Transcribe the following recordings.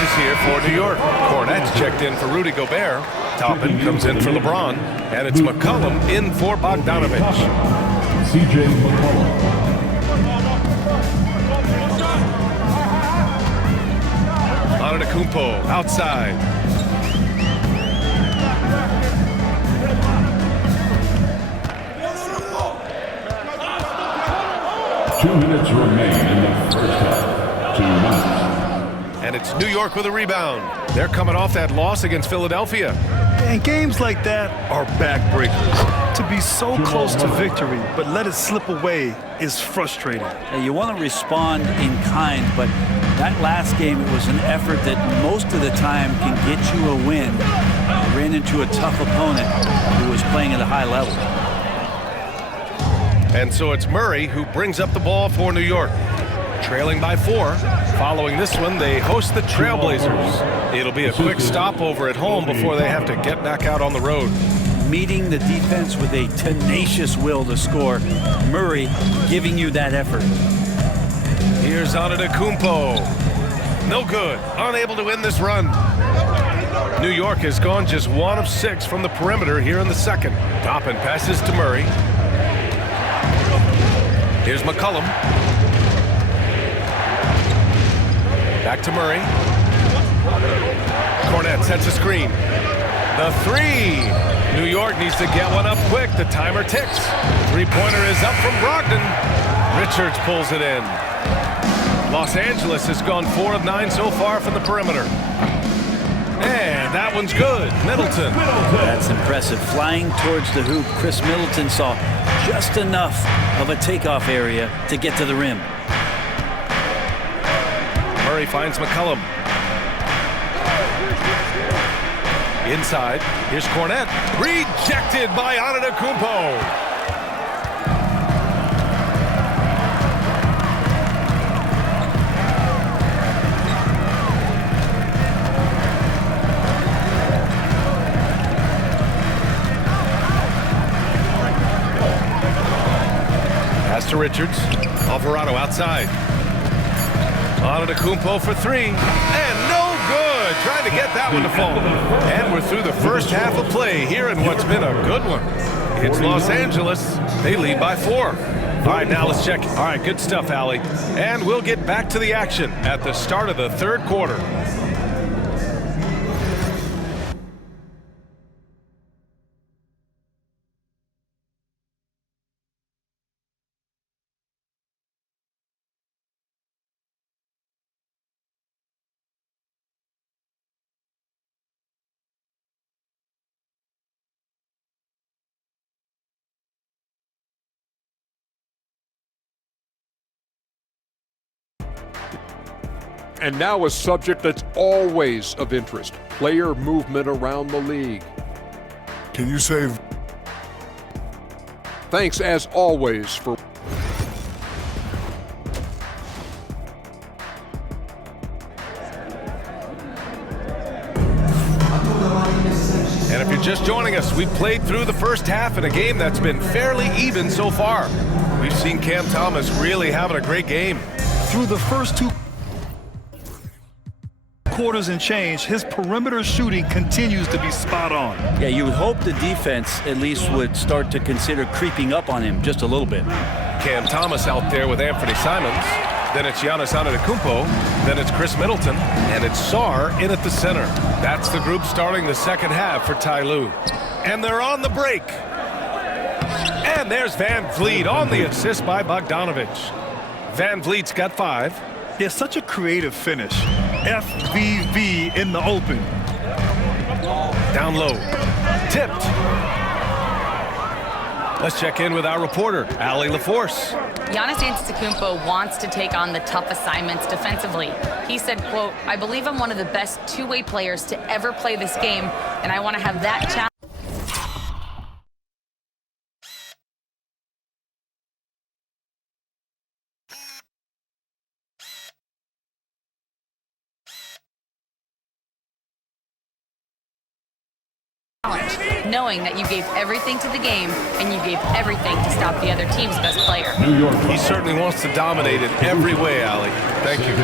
changes here for New York. Cornette's checked in for Rudy Gobert. Toppin comes in for LeBron. And it's McCollum in for Bogdanovic. C.J. McCollum. Antetokounmpo outside. Two minutes remain in the first half. 2 minutes. And it's New York with a rebound. They're coming off that loss against Philadelphia. And games like that are backbreakers. To be so close to victory, but let it slip away is frustrating. Yeah, you want to respond in kind, but that last game, it was an effort that most of the time can get you a win. You ran into a tough opponent who was playing at a high level. And so it's Murray who brings up the ball for New York. Trailing by 4. Following this one, they host the Trailblazers. It'll be a quick stopover at home before they have to get back out on the road. Meeting the defense with a tenacious will to score. Murray giving you that effort. Here's Antetokounmpo. No good. Unable to win this run. New York has gone just 1 of 6 from the perimeter here in the second. Toppin passes to Murray. Here's McCollum. Back to Murray. Cornette sets a screen. The 3. New York needs to get one up quick. The timer ticks. Three-pointer is up from Brogdon. Richards pulls it in. Los Angeles has gone 4 of 9 so far from the perimeter. And that one's good. Middleton. That's impressive. Flying towards the hoop, Chris Middleton saw just enough of a takeoff area to get to the rim. Murray finds McCollum. Inside, here's Cornette. Rejected by Antetokounmpo. Pass to Richards. Alvarado outside. Antetokounmpo for 3, and no good. Trying to get that one to fall. And we're through the first half of play here in what's been a good one. It's Los Angeles. They lead by 4. All right, now let's check. All right, good stuff, Allie. And we'll get back to the action at the start of the third quarter. And now a subject that's always of interest, player movement around the league. Can you save? Thanks as always for And if you're just joining us, we've played through the first half in a game that's been fairly even so far. We've seen Cam Thomas really having a great game. Through the first 2 quarters and change, his perimeter shooting continues to be spot on. Yeah, you would hope the defense at least would start to consider creeping up on him just a little bit. Cam Thomas out there with Anthony Simons. Then it's Giannis Antetokounmpo. Then it's Chris Middleton. And it's Sarr in at the center. That's the group starting the second half for Ty Lue. And they're on the break. And there's Van Vliet on the assist by Bogdanovic. Van Vliet's got 5. It's such a creative finish. FVV in the open. Down low. Tipped. Let's check in with our reporter, Allie LaForce. Giannis Antetokounmpo wants to take on the tough assignments defensively. He said, quote, "I believe I'm one of the best two-way players to ever play this game, and I want to have that challenge." Knowing that you gave everything to the game and you gave everything to stop the other team's best player. New York. He certainly wants to dominate in every way, Allie. Thank you.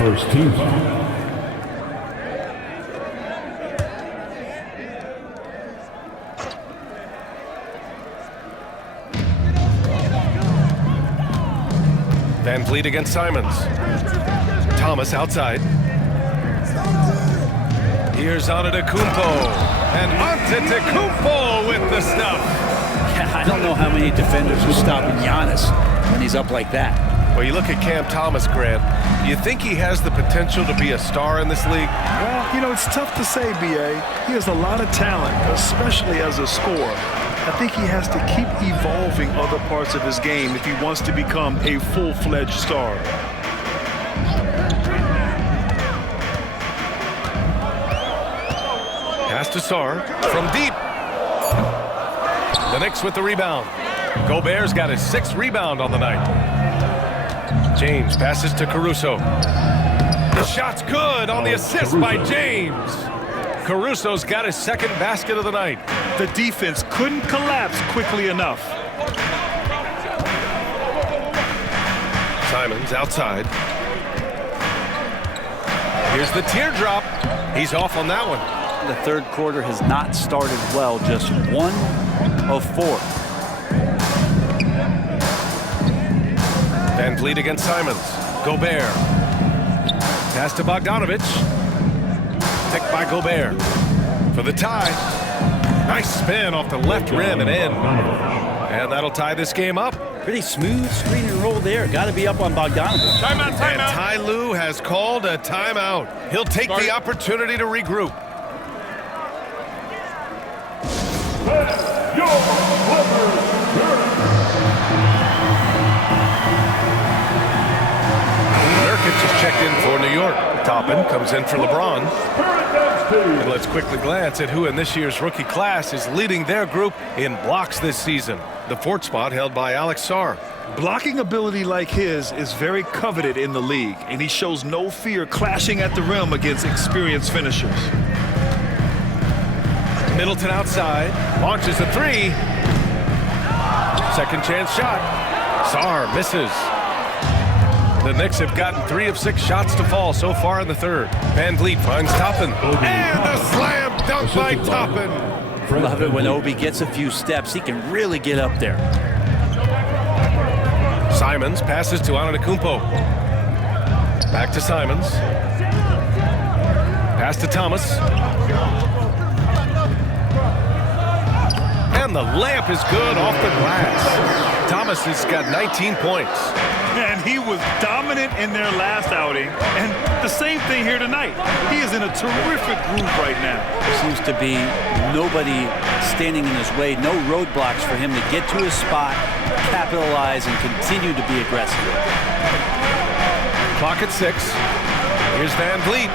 First team foul. Van Vliet against Simons. Thomas outside. Here's Antetokounmpo. And Antetokounmpo with the stuff. Yeah, I don't know how many defenders are stopping Giannis when he's up like that. Well, you look at Cam Thomas, Grant. Do you think he has the potential to be a star in this league? Well, you know, it's tough to say, B.A. He has a lot of talent, especially as a scorer. I think he has to keep evolving other parts of his game if he wants to become a full-fledged star. Pass to Sarr from deep. The Knicks with the rebound. Gobert's got his 6th rebound on the night. James passes to Caruso. The shot's good on the assist by James. Caruso's got his 2nd basket of the night. The defense couldn't collapse quickly enough. Simons outside. Here's the teardrop. He's off on that one. The third quarter has not started well, just 1 of 4. Van Vliet against Simons. Gobert. Pass to Bogdanovic. Picked by Gobert. For the tie. Nice spin off the left rim and in. And that'll tie this game up. Pretty smooth screen and roll there. Got to be up on Bogdanovic. Timeout. And Ty Lue has called a timeout. He'll take the opportunity to regroup. Nurkic is checked in for New York. Toppin comes in for LeBron. And let's quickly glance at who in this year's rookie class is leading their group in blocks this season. The 4th spot held by Alex Sarr. Blocking ability like his is very coveted in the league, and he shows no fear clashing at the rim against experienced finishers. Middleton outside, launches a 3. 2nd chance shot. Sarr misses. The Knicks have gotten 3 of 6 shots to fall so far in the 3rd. Van Vliet finds Toppin. And a slam dunk by Toppin. Love it when Obi gets a few steps. He can really get up there. Simons passes to Antetokounmpo. Back to Simons. Pass to Thomas. And the layup is good off the glass. Thomas has got 19 points. And he was dominant in their last outing. And the same thing here tonight. He is in a terrific groove right now. Seems to be nobody standing in his way. No roadblocks for him to get to his spot, capitalize, and continue to be aggressive. Clock at 6. Here's Van Vliet.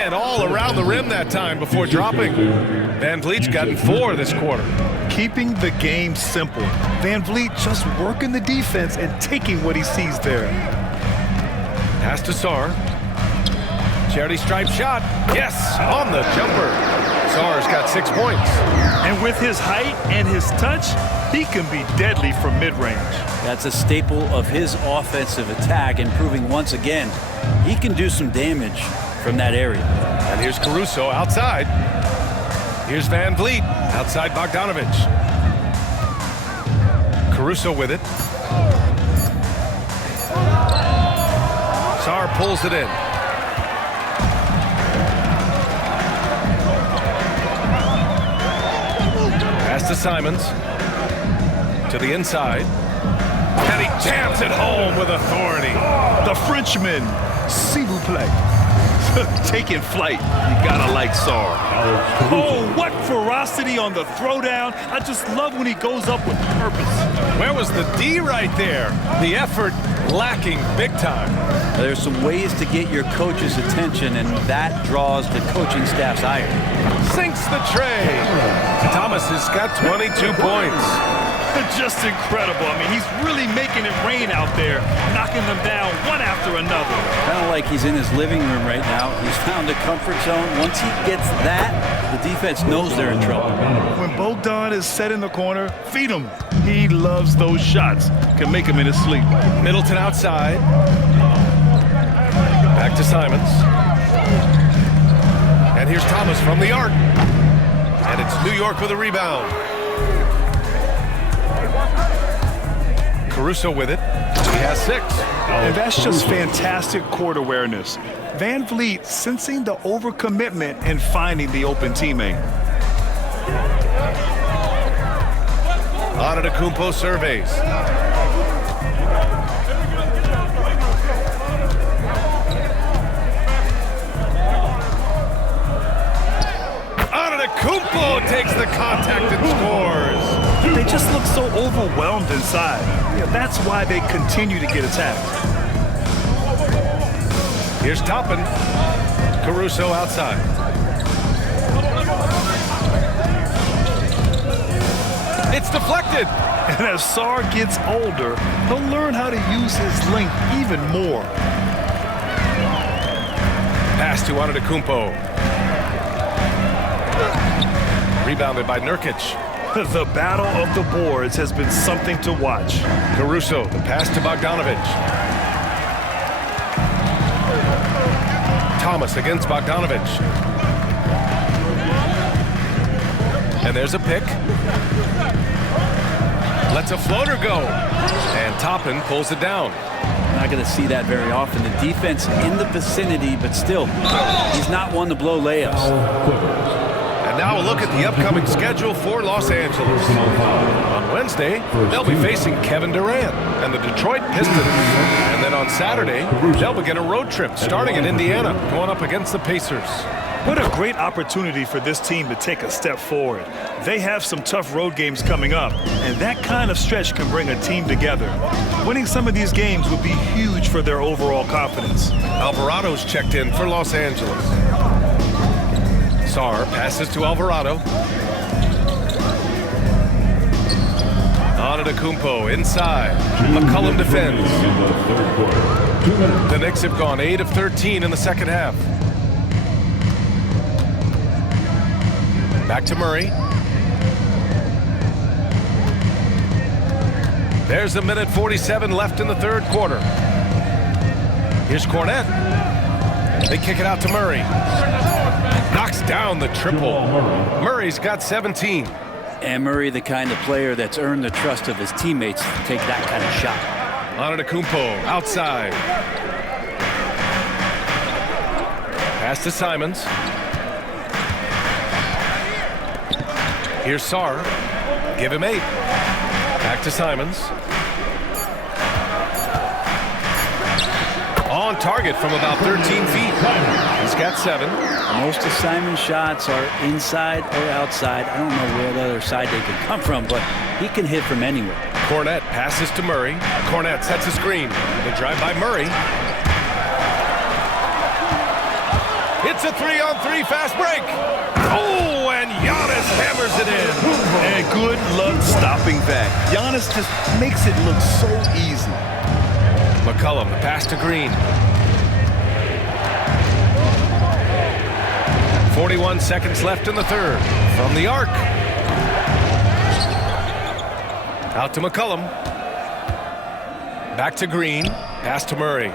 And all around the rim that time before dropping. Van Vliet's gotten 4 this quarter. Keeping the game simple. Van Vliet just working the defense and taking what he sees there. Pass to Sarr. Charity stripe shot. Yes, on the jumper. Sarr's got 6 points. And with his height and his touch, he can be deadly from mid-range. That's a staple of his offensive attack, and proving once again he can do some damage from that area. And here's Caruso outside. Here's Van Vliet outside Bogdanovic. Caruso with it. Sarr pulls it in. Pass to Simons. To the inside. And he jams it home with authority. The Frenchman, s'il vous plaît. Taking flight. You gotta like Sarr. Oh, what ferocity on the throwdown. I just love when he goes up with purpose. Where was the D right there? The effort lacking big time. There's some ways to get your coach's attention, and that draws the coaching staff's ire. Sinks the tray. Thomas has got 22 points. Just incredible. I mean, he's really making it rain out there, knocking them down one after another. Kind of like he's in his living room right now. He's found a comfort zone. Once he gets that, the defense knows they're in trouble. When Bogdan is set in the corner, feed him. He loves those shots. Can make him in his sleep. Middleton outside. Back to Simons. And here's Thomas from the arc. And it's New York with a rebound. Caruso with it. He has 6. And that's just fantastic court awareness. Van Vliet sensing the overcommitment and finding the open teammate. Antetokounmpo surveys. Antetokounmpo takes the contact and scores. They just look so overwhelmed inside. Yeah, that's why they continue to get attacked. Here's Toppin. Caruso outside. It's deflected. And as Sarr gets older, he'll learn how to use his length even more. Pass to Antetokounmpo. Rebounded by Nurkic. The battle of the boards has been something to watch. Caruso, the pass to Bogdanovic. Thomas against Bogdanovic. And there's a pick. Lets a floater go. And Toppin pulls it down. Not going to see that very often. The defense in the vicinity, but still, he's not one to blow layups. And now a look at the upcoming schedule for Los Angeles. On Wednesday, they'll be facing Kevin Durant and the Detroit Pistons. And then on Saturday, they'll begin a road trip starting in Indiana, going up against the Pacers. What a great opportunity for this team to take a step forward. They have some tough road games coming up, and that kind of stretch can bring a team together. Winning some of these games would be huge for their overall confidence. Alvarado's checked in for Los Angeles. Sarr passes to Alvarado. Antetokounmpo inside. McCollum defends. The Knicks have gone 8 of 13 in the second half. Back to Murray. There's 1:47 left in the third quarter. Here's Cornette. They kick it out to Murray. Knocks down the triple. Murray's got 17. And Murray, the kind of player that's earned the trust of his teammates to take that kind of shot. Antetokounmpo outside. Pass to Simons. Here's Sarr. Give him 8. Back to Simons. On target from about 13 feet. He's got 7. Most of Simon's shots are inside or outside. I don't know where the other side they can come from, but he can hit from anywhere. Cornette passes to Murray. Cornette sets a screen. The drive by Murray. It's a 3-on-3 fast break. Oh, and Giannis hammers it in. And good luck stopping that. Giannis just makes it look so easy. McCollum, the pass to Green. 41 seconds left in the third. From the arc. Out to McCollum. Back to Green. Pass to Murray.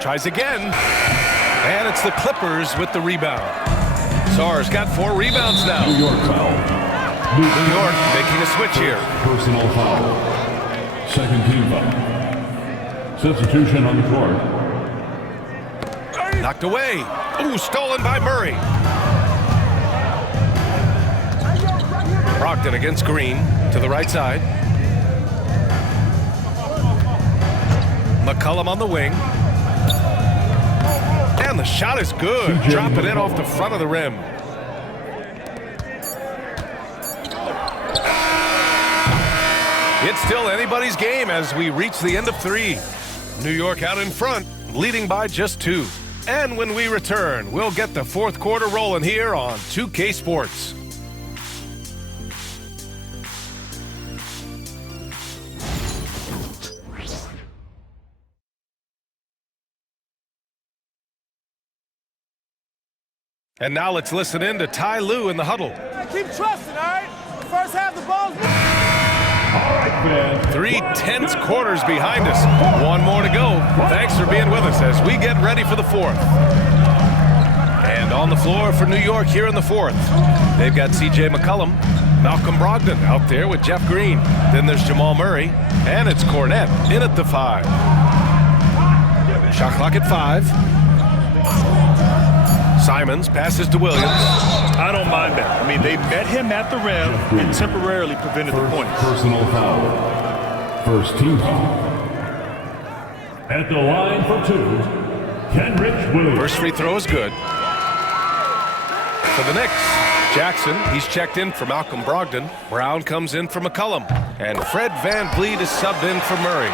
Tries again. And it's the Clippers with the rebound. Sarr's got 4 rebounds now. New York foul. New York making a switch here. Personal foul. Second team foul. Substitution on the court. Knocked away. Ooh, stolen by Murray. Brogdon against Green to the right side. McCollum on the wing. And the shot is good. Drop it in off the front of the rim. It's still anybody's game as we reach the end of 3. New York out in front, leading by just 2. And when we return, we'll get the fourth quarter rolling here on 2K Sports. And now let's listen in to Ty Lue in the huddle. Keep trusting, all right? First half, the ball's moving. 3 tense quarters behind us. One more to go. Thanks for being with us as we get ready for the fourth. And on the floor for New York here in the fourth, they've got C.J. McCollum, Malcolm Brogdon out there with Jeff Green. Then there's Jamal Murray, and it's Cornette in at the 5. Shot clock at 5. Simons passes to Williams. I don't mind that. I mean, they met him at the rim and temporarily prevented the points. Personal foul. First team foul. At the line for 2, Kenrich Williams. First free throw is good. For the Knicks, Jackson, he's checked in for Malcolm Brogdon. Brown comes in for McCollum. And Fred VanVleet is subbed in for Murray.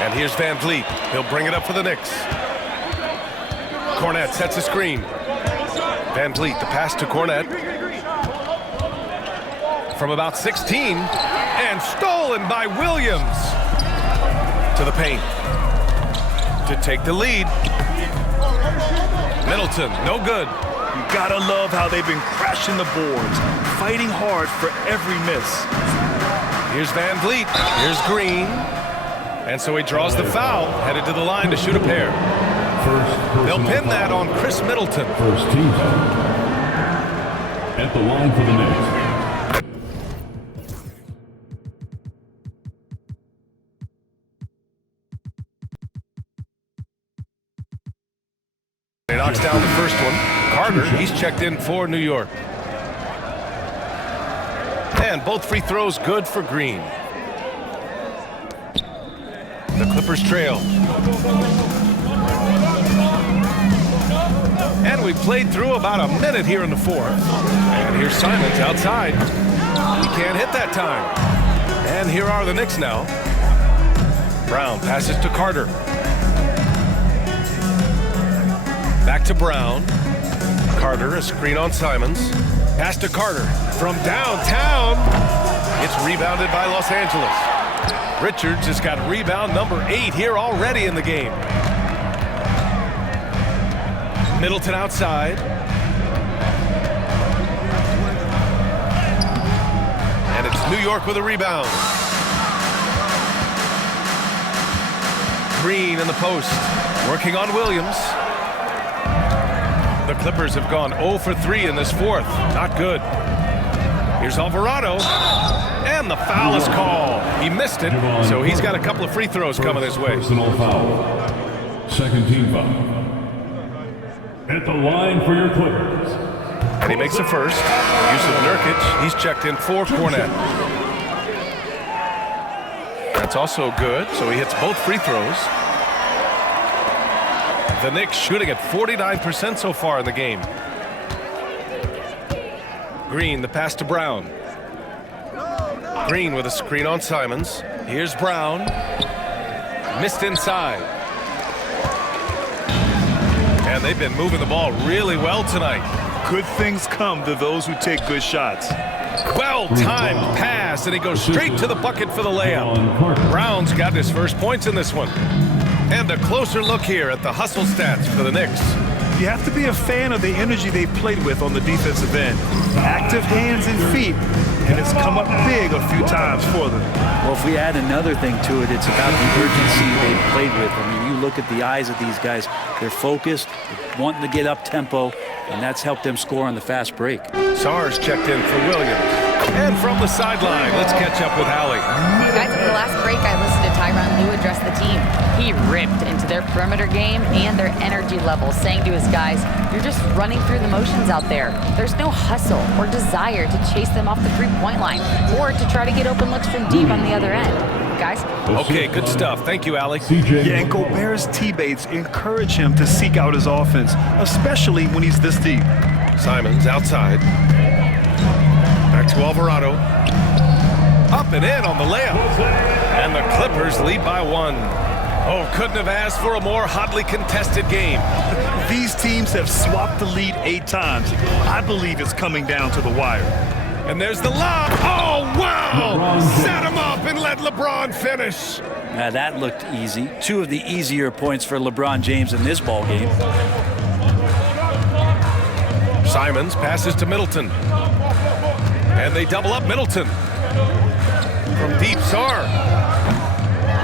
And here's VanVleet. He'll bring it up for the Knicks. Cornette sets a screen. VanVleet, the pass to Cornette. From about 16. And stolen by Williams. To the paint. To take the lead. Middleton, no good. You gotta love how they've been crashing the boards, fighting hard for every miss. Here's VanVleet. Here's Green. And so he draws the foul, headed to the line to shoot a pair. They'll pin that on Chris Middleton. First team foul. At the line for the Knicks. He knocks down the first one. Carter, he's checked in for New York. And both free throws good for Green. The Clippers trail. And we played through about a minute here in the fourth. And here's Simons outside. He can't hit that time. And here are the Knicks now. Brown passes to Carter. Back to Brown. Carter, a screen on Simons. Pass to Carter from downtown. It's rebounded by Los Angeles. Richards has got rebound number 8 here already in the game. Middleton outside. And it's New York with a rebound. Green in the post. Working on Williams. The Clippers have gone 0 for 3 in this fourth. Not good. Here's Alvarado. And the foul is called. He missed it, so he's got a couple of free throws coming his way. Personal foul. Second team foul. At the line for your Clippers. And he makes the first. Yusuf Nurkic, he's checked in for Cornette. That's also good, so he hits both free throws. The Knicks shooting at 49% so far in the game. Green, the pass to Brown. Green with a screen on Simons. Here's Brown. Missed inside. And they've been moving the ball really well tonight. Good things come to those who take good shots. Well-timed pass, and he goes straight to the bucket for the layup. Brown's got his first points in this one. And a closer look here at the hustle stats for the Knicks. You have to be a fan of the energy they've played with on the defensive end. Active hands and feet, and it's come up big a few times for them. Well, if we add another thing to it, it's about the urgency they've played with. I mean, you look at the eyes of these guys. They're focused, wanting to get up tempo, and that's helped them score on the fast break. Sarge checked in for Williams. And from the sideline, let's catch up with Hallie. Guys, at the last break, I listened to Tyronn Lue address the team. He ripped into their perimeter game and their energy level, saying to his guys, you're just running through the motions out there. There's no hustle or desire to chase them off the three-point line or to try to get open looks from deep on the other end. Guys? Okay, good stuff. Thank you, Allie. Yeah, and Gobert's teammates encourage him to seek out his offense, especially when he's this deep. Simons outside. Back to Alvarado. Up and in on the layup. And the Clippers lead by 1. Oh, couldn't have asked for a more hotly contested game. These teams have swapped the lead 8 times. I believe it's coming down to the wire. And there's the lob. Oh, wow! Set him up and let LeBron finish. Now that looked easy. 2 of the easier points for LeBron James in this ball game. Simons passes to Middleton. And they double up Middleton. From deep, Sarr.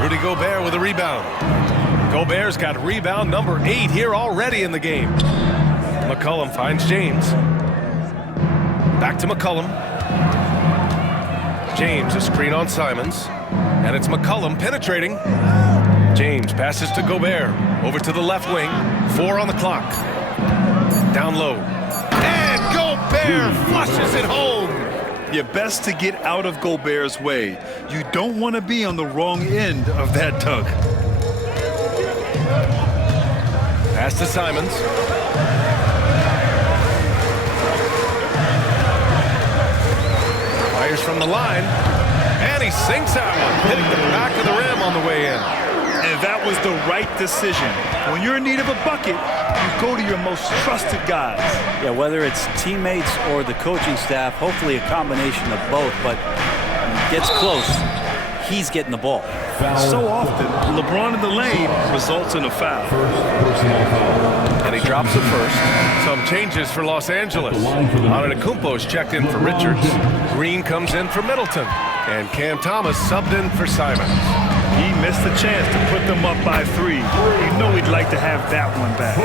Rudy Gobert with a rebound. Gobert's got rebound number 8 here already in the game. McCollum finds James. Back to McCollum. James, a screen on Simons. And it's McCollum penetrating. James passes to Gobert. Over to the left wing. 4 on the clock. Down low. And Gobert flushes it home. You're best to get out of Gobert's way. You don't want to be on the wrong end of that dunk. Pass to Simons. Fires from the line. And he sinks that one, hitting the back of the rim on the way in. And that was the right decision. When you're in need of a bucket, you go to your most trusted guys. Yeah, whether it's teammates or the coaching staff, hopefully a combination of both, but when it gets close, he's getting the ball. So often, LeBron in the lane results in a foul. And he drops the first. Some changes for Los Angeles. Antetokounmpo's checked in for Richards. Green comes in for Middleton. And Cam Thomas subbed in for Simons. He missed the chance to put them up by 3. You know he'd like to have that one back.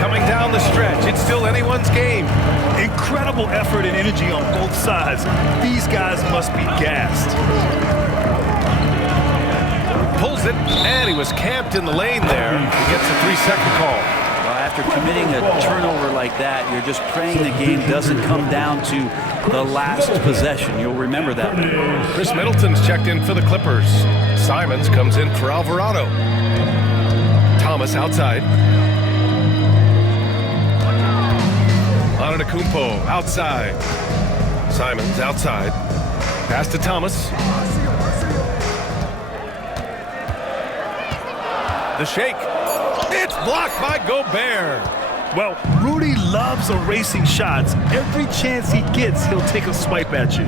Coming down the stretch, it's still anyone's game. Incredible effort and energy on both sides. These guys must be gassed. Pulls it, and he was camped in the lane there. He gets a 3-second call. Well, after committing a turnover like that, you're just praying the game doesn't come down to the last possession. You'll remember that one. Chris Middleton's checked in for the Clippers. Simons comes in for Alvarado. Thomas outside. Antetokounmpo outside. Simons outside. Pass to Thomas. The shake. It's blocked by Gobert. Well, Rudy loves erasing shots. Every chance he gets, he'll take a swipe at you.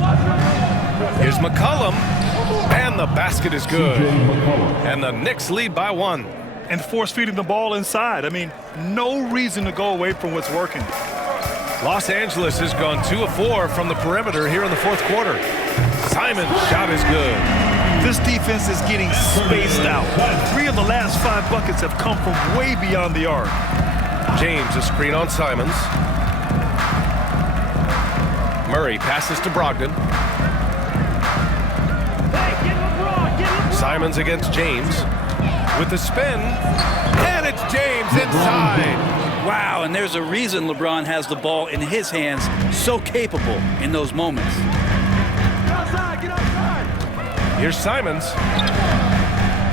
Here's McCollum. And the basket is good. And the Knicks lead by 1. And force feeding the ball inside. I mean, no reason to go away from what's working. Los Angeles has gone 2 of 4 from the perimeter here in the 4th quarter. Simon's shot is good. This defense is getting spaced out. 3 of the last 5 buckets have come from way beyond the arc. James, a screen on Simons. Murray passes to Brogdon. Simons against James with the spin, and it's James inside. Wow, and there's a reason LeBron has the ball in his hands, so capable in those moments. Here's Simons.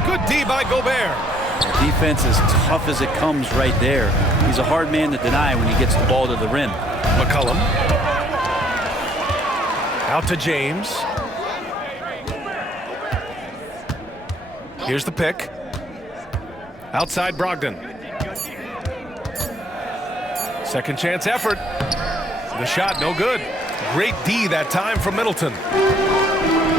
Good D by Gobert. Defense as tough as it comes right there. He's a hard man to deny when he gets the ball to the rim. McCollum. Out to James. Here's the pick. Outside Brogdon. Second chance effort. The shot no good. Great D that time from Middleton.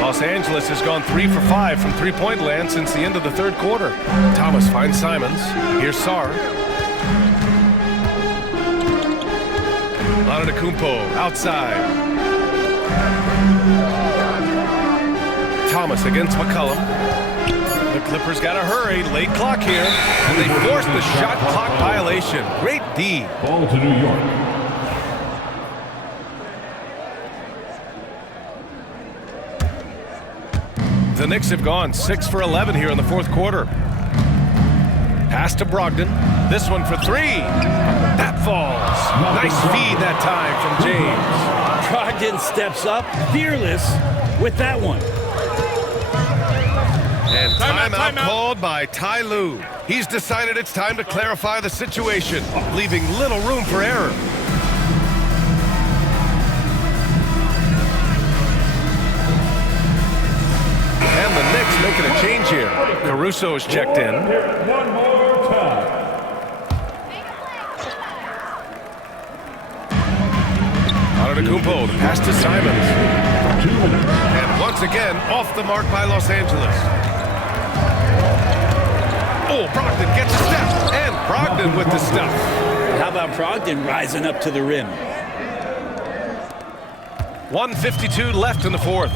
Los Angeles has gone 3 for 5 from three-point land since the end of the 3rd quarter. Thomas finds Simons. Here's Sarr. Antetokounmpo outside. Thomas against McCollum. The Clippers got to hurry. Late clock here. And they force the shot clock violation. Great D. Ball to New York. The Knicks have gone 6 for 11 here in the 4th quarter. Pass to Brogdon. This one for 3. That falls. Nice feed that time from James. Brogdon steps up, fearless with that one. And timeout called by Ty Lue. He's decided it's time to clarify the situation, leaving little room for error. And the Knicks making a change here. Caruso is checked in. One more time. Antetokounmpo, the pass to Simons. And once again, off the mark by Los Angeles. Oh, Brogdon gets a step. And Brogdon with the stuff. How about Brogdon rising up to the rim? 1:52 left in the fourth.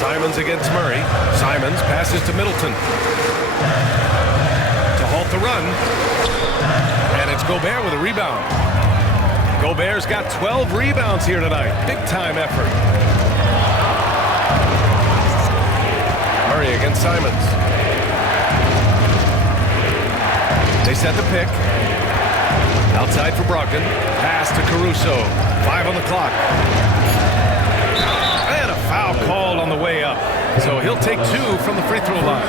Simons against Murray. Simons passes to Middleton. To halt the run. And it's Gobert with a rebound. Gobert's got 12 rebounds here tonight. Big time effort. Murray against Simons. They set the pick. Outside for Brogdon. Pass to Caruso. 5 on the clock. And a foul called on the way up. So he'll take 2 from the free throw line.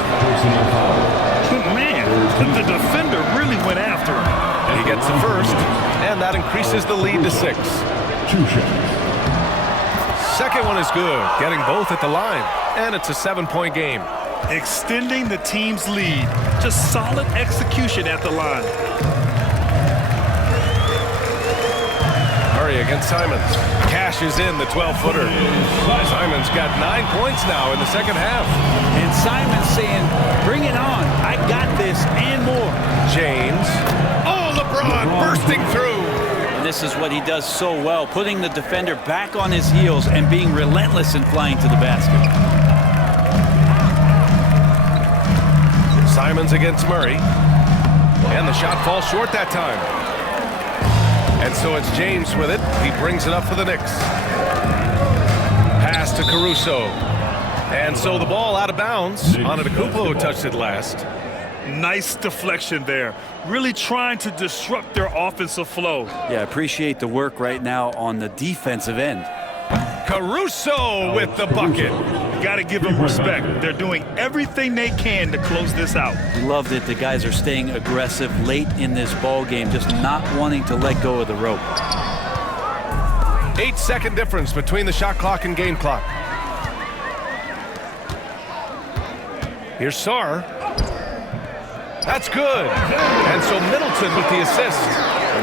Man, the defender really went after him. He gets the first, and that increases the lead to 6. 2 shots. Second one is good, getting both at the line, and it's a 7-point game. Extending the team's lead. Just solid execution at the line. Murray against Simons. Cashes in the 12-footer. Simons got 9 points now in the second half. And Simons saying, bring it on. I got this and more. James. Oh, LeBron bursting through. And this is what he does so well, putting the defender back on his heels and being relentless in flying to the basket. Simons against Murray. And the shot falls short that time. And so it's James with it. He brings it up for the Knicks. Pass to Caruso. And so the ball out of bounds. Antetokounmpo touched it last. Nice deflection there. Really trying to disrupt their offensive flow. Yeah, appreciate the work right now on the defensive end. Caruso with the bucket. You got to give them respect. They're doing everything they can to close this out. Love that the guys are staying aggressive late in this ball game, just not wanting to let go of the rope. 8-second difference between the shot clock and game clock. Here's Sarr. That's good. And so Middleton with the assist.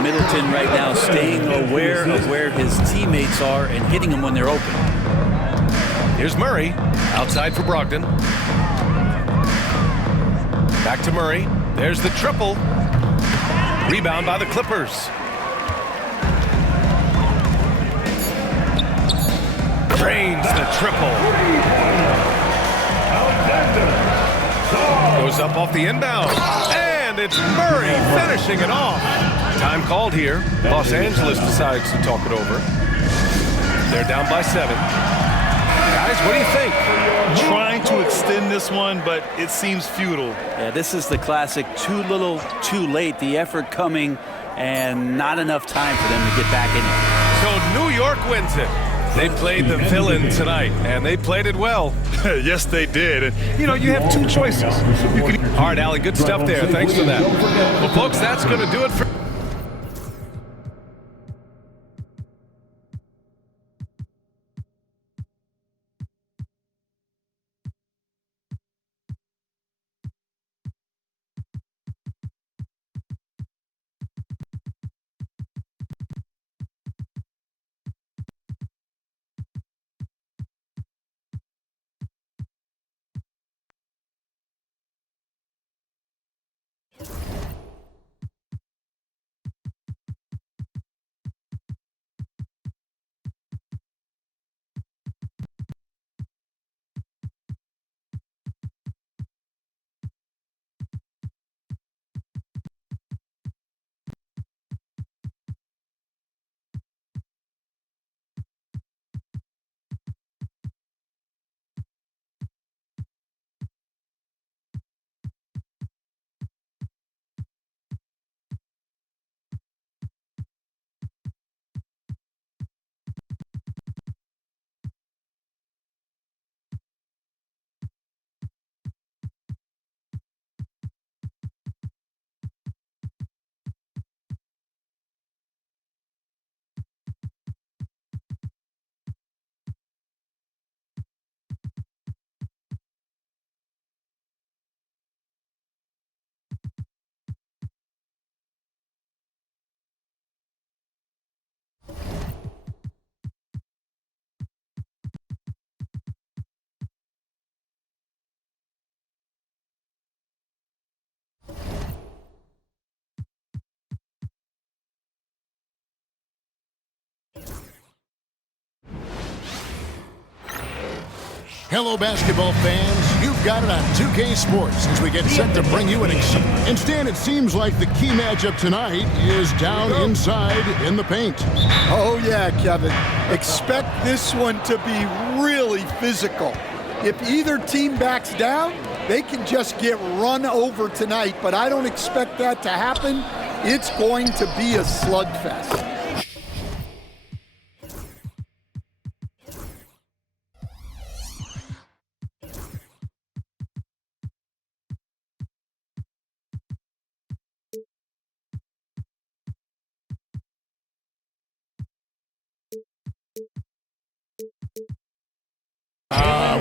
Middleton right now staying aware of where his teammates are and hitting them when they're open. Here's Murray. Outside for Brogdon. Back to Murray. There's the triple. Rebound by the Clippers. Drains the triple. Goes up off the inbound. And it's Murray finishing it off. Time called here. Los Angeles decides to talk it over. They're down by 7. Guys, what do you think? Trying to extend this one, but it seems futile. Yeah, this is the classic too little, too late. The effort coming and not enough time for them to get back in it. So New York wins it. They played the villain tonight, and they played it well. Yes, they did. And, you know, you have 2 choices. All right, Allie, good stuff there. Thanks for that. Well, folks, that's going to do it for Hello, basketball fans. You've got it on 2K Sports as we get set to bring you an And Stan, it seems like the key matchup tonight is down inside in the paint. Oh, yeah, Kevin. Expect this one to be really physical. If either team backs down, they can just get run over tonight, but I don't expect that to happen. It's going to be a slugfest.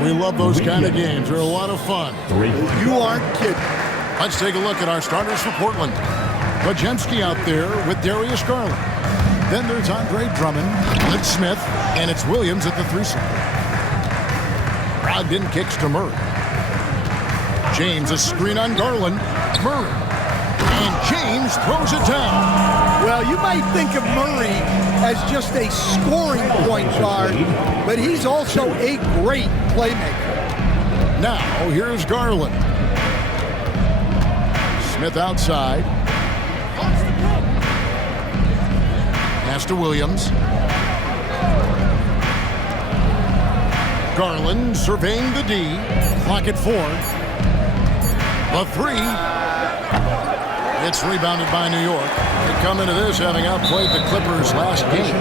We love those kind of games. They're a lot of fun. You aren't kidding. Let's take a look at our starters for Portland. Podziemski out there with Darius Garland. Then there's Andre Drummond, Blake Smith, and it's Williams at the 3 slot. Brogdon kicks to Murray. James a screen on Garland. Murray. And James throws it down. Well, you might think of Murray as just a scoring point guard, but he's also a great playmaker. Now, here's Garland. Smith outside. Pass to Williams. Garland surveying the D. Clock at 4. The 3. It's rebounded by New York. They come into this having outplayed the Clippers last game.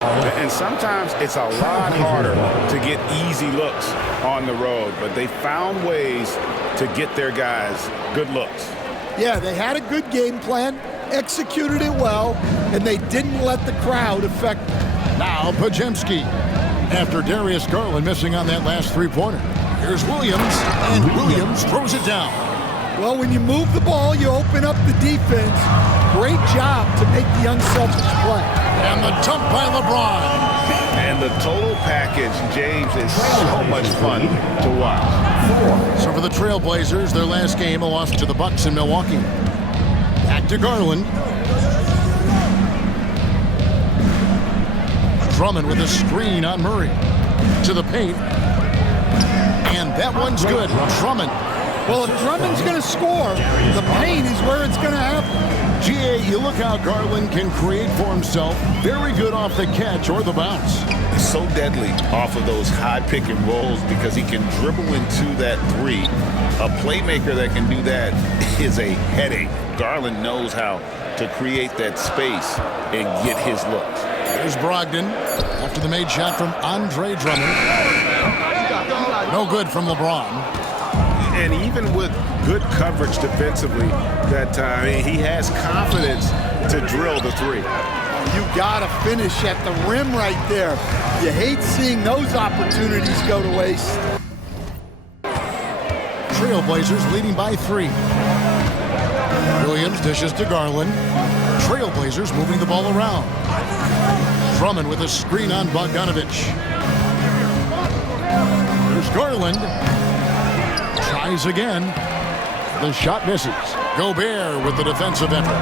And sometimes it's a lot harder to get easy looks on the road, but they found ways to get their guys good looks. Yeah, they had a good game plan, executed it well, and they didn't let the crowd affect them. Now Podziemski after Darius Garland missing on that last 3-pointer. Here's Williams, and Williams throws it down. Well, when you move the ball, you open up the defense. Great job to make the unselfish play. And the dump by LeBron. And the total package, James, is so much fun to watch. So for the Trailblazers, their last game, a loss to the Bucks in Milwaukee. Back to Garland. Drummond with a screen on Murray. To the paint. And that one's good. Drummond. Well, if Drummond's going to score, the paint is where it's going to happen. GA, you look how Garland can create for himself. Very good off the catch or the bounce. He's so deadly off of those high pick and rolls because he can dribble into that 3. A playmaker that can do that is a headache. Garland knows how to create that space and get his looks. There's Brogdon after the made shot from Andre Drummond. No good from LeBron. And even with good coverage defensively that time, he has confidence to drill the 3. You got to finish at the rim right there. You hate seeing those opportunities go to waste. Trailblazers leading by 3. Williams dishes to Garland. Trailblazers moving the ball around. Drummond with a screen on Bogdanovich. There's Garland. Tries again. The shot misses. Gobert with the defensive effort.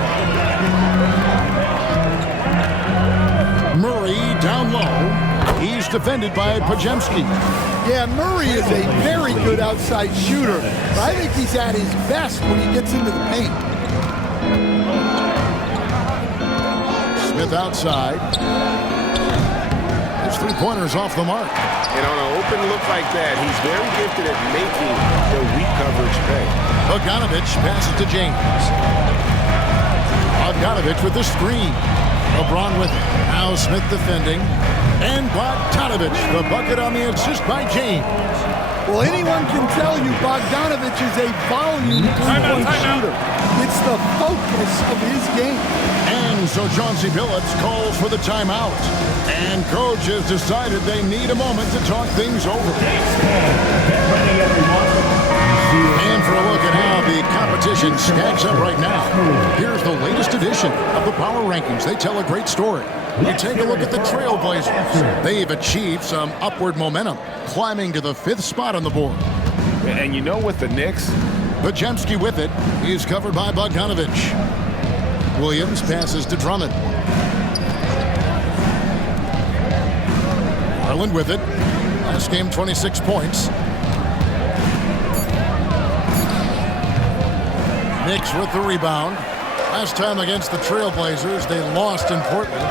Murray down low. He's defended by Podziemski. Yeah, Murray is a very good outside shooter. But I think he's at his best when he gets into the paint. Smith outside. His 3-pointers off the mark. And on an open look like that, he's very gifted at making the weak coverage pay. Bogdanovich passes to James. Bogdanovich with the screen. LeBron with it. Now Smith defending. And Bogdanovich, the bucket on the assist by James. Well, anyone can tell you Bogdanovich is a volume 3-point shooter. It's the focus of his game. And so Chauncey Billups calls for the timeout. And coach has decided they need a moment to talk things over. And for a look at how the competition stacks up right now, here's the latest edition of the Power Rankings. They tell a great story. We take a look at the Trailblazers. They've achieved some upward momentum, climbing to the 5th spot on the board. And you know, with the Knicks, Pajemski with it. He's covered by Bogdanovich. Williams passes to Drummond. Garland with it. Last game, 26 points. Knicks with the rebound. Last time against the Trailblazers, they lost in Portland.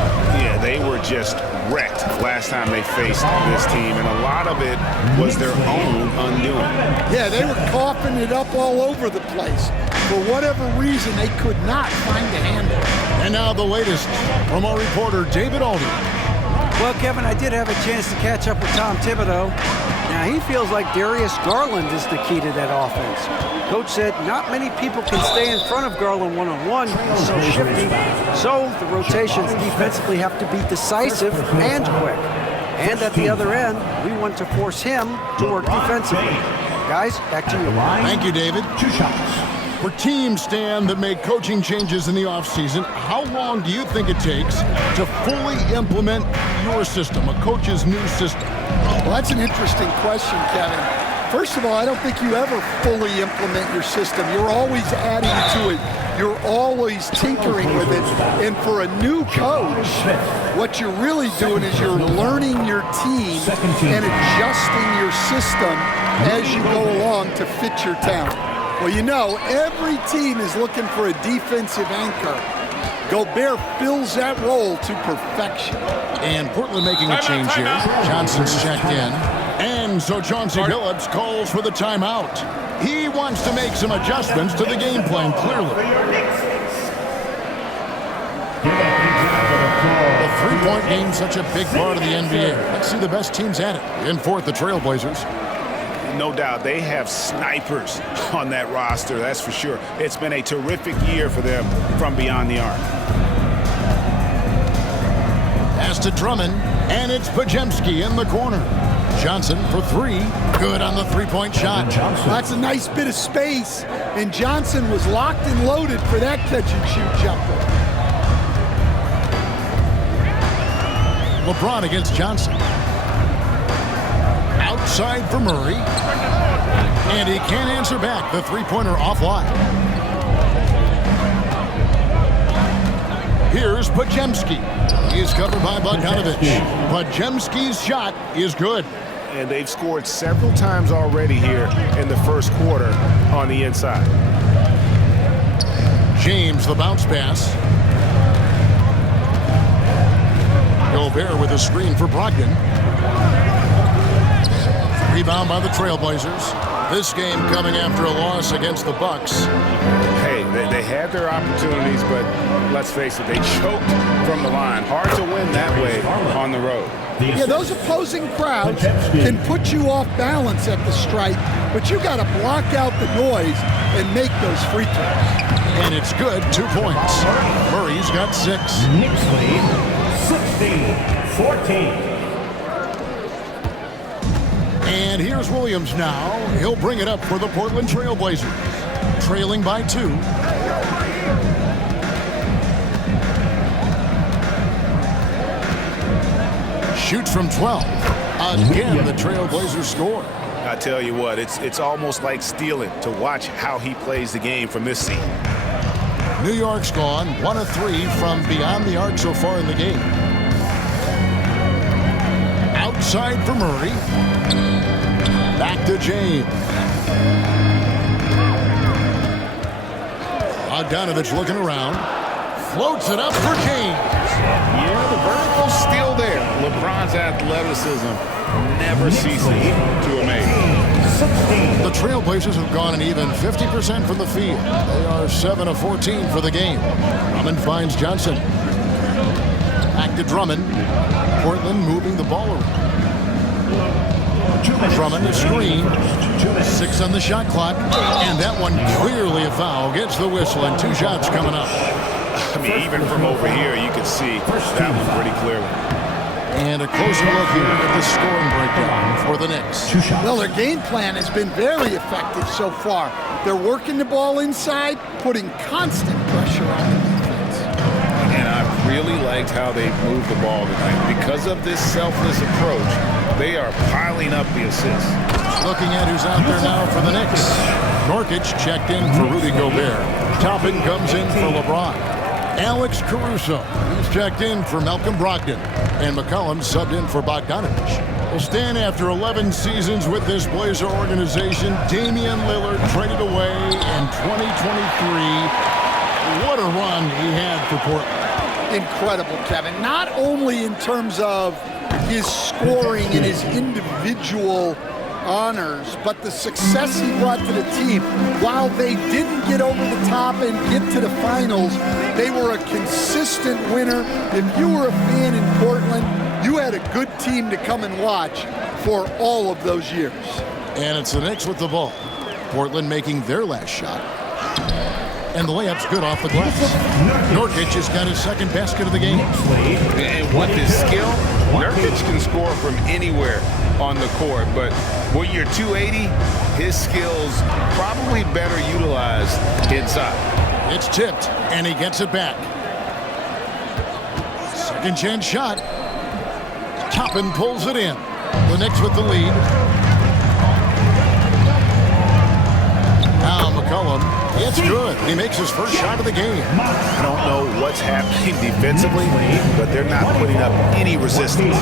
Yeah, they were just wrecked last time they faced this team, and a lot of it was their own undoing. Yeah, they were coughing it up all over the place. For whatever reason, they could not find a handle. And now the latest from our reporter, David Alden. Well, Kevin, I did have a chance to catch up with Tom Thibodeau. Now, he feels like Darius Garland is the key to that offense. Coach said not many people can stay in front of Garland one-on-one. He's so shifty. So the rotations defensively have to be decisive and quick. And at the other end, we want to force him to work defensively. Guys, back to you. Thank you, David. 2 shots. For teams, Stan, that make coaching changes in the offseason, how long do you think it takes to fully implement your system, a coach's new system? Well, that's an interesting question, Kevin. First of all, I don't think you ever fully implement your system. You're always adding to it. You're always tinkering with it. And for a new coach, what you're really doing is you're learning your team and adjusting your system as you go along to fit your talent. Well, you know, every team is looking for a defensive anchor. Gobert fills that role to perfection. And Portland making a change here. Johnson's checked in. And so Chauncey Billups calls for the timeout. He wants to make some adjustments to the game plan, clearly. The three-point game, such a big part of the NBA. Let's see the best teams at it. In fourth, the Trailblazers. No doubt, they have snipers on that roster, that's for sure. It's been a terrific year for them from beyond the arc. Pass to Drummond, and it's Pajemski in the corner. Johnson for 3. Good on the three-point shot. That's a nice bit of space, and Johnson was locked and loaded for that catch-and-shoot jumper. LeBron against Johnson. Outside for Murray. And he can't answer back. The three-pointer offline. Here's Pajemski. He's covered by Bogdanovich. Pajemski's shot is good. And they've scored several times already here in the first quarter on the inside. James, the bounce pass. Gobert with a screen for Brogdon. Rebound by the Trailblazers. This game coming after a loss against the Bucks. Hey, they had their opportunities, but let's face it, they choked from the line. Hard to win that way on the road. Yeah, those opposing crowds can put you off balance at the stripe, but you got to block out the noise and make those free throws. And it's good, 2 points. Murray's got 6. Knicks lead 16-14. And here's Williams now. He'll bring it up for the Portland Trailblazers. Trailing by 2. Shoots from 12. Again, the Trailblazers score. I tell you what, it's almost like stealing to watch how he plays the game from this seat. New York's gone 1 of 3 from beyond the arc so far in the game. Outside for Murray. Back to James. Bogdanovich looking around. Floats it up for James. Yeah, the vertical's still there. LeBron's athleticism never ceases to amaze. The Trailblazers have gone an even 50% from the field. They are 7 of 14 for the game. Drummond finds Johnson. Back to Drummond. Portland moving the ball around. Drummond a screen. 6 on the shot clock. And that one clearly a foul. Gets the whistle and 2 shots coming up. I mean, even from over here, you can see that one pretty clearly. And a closer look here at the scoring breakdown for the Knicks. Well, their game plan has been very effective so far. They're working the ball inside, putting constant pressure on the defense. And I really liked how they moved the ball tonight. Because of this selfless approach, they are piling up the assists. Looking at who's out there now for the Knicks. Nurkic checked in for Rudy Gobert. Toppin comes in for LeBron. Alex Caruso, he's checked in for Malcolm Brogdon. And McCollum subbed in for Bogdanovich. Well, Stan, after 11 seasons with this Blazer organization, Damian Lillard traded away in 2023. What a run he had for Portland. Incredible, Kevin. Not only in terms of his scoring and his individual honors, but the success he brought to the team. While they didn't get over the top and get to the finals, they were a consistent winner. If you were a fan in Portland, you had a good team to come and watch for all of those years. And it's the Knicks with the ball. Portland making their last shot. And the layup's good off the glass. Nurkic has got his second basket of the game. And with his skill, Nurkic can score from anywhere on the court. But when you're 280, his skills probably better utilized inside. It's tipped, and he gets it back. Second chance shot. Toppin pulls it in. The Knicks with the lead. Now McCollum. It's good. He makes his first shot of the game. I don't know what's happening defensively, but they're not putting up any resistance.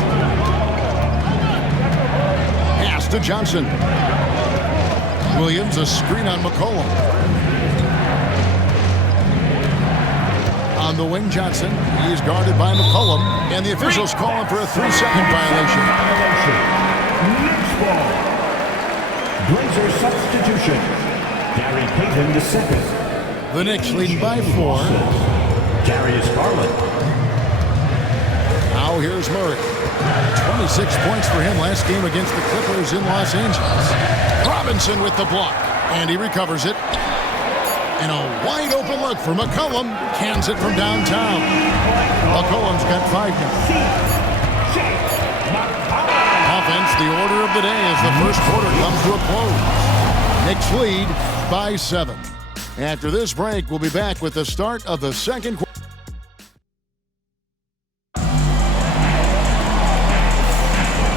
Pass to Johnson. Williams, a screen on McCollum. On the wing, Johnson. He is guarded by McCollum, and the officials call him for a 3-second violation. Next ball. Blazer substitution. Gary Payton II. The Knicks leading by 4. Darius Garland. Now here's Murray. 26 points for him last game against the Clippers in Los Angeles. Robinson with the block, and he recovers it. And a wide open look for McCollum. Cans it from downtown. McCollum's got 5 now. Offense, the order of the day as the first quarter comes to a close. Knicks lead by 7. After this break, we'll be back with the start of the second quarter.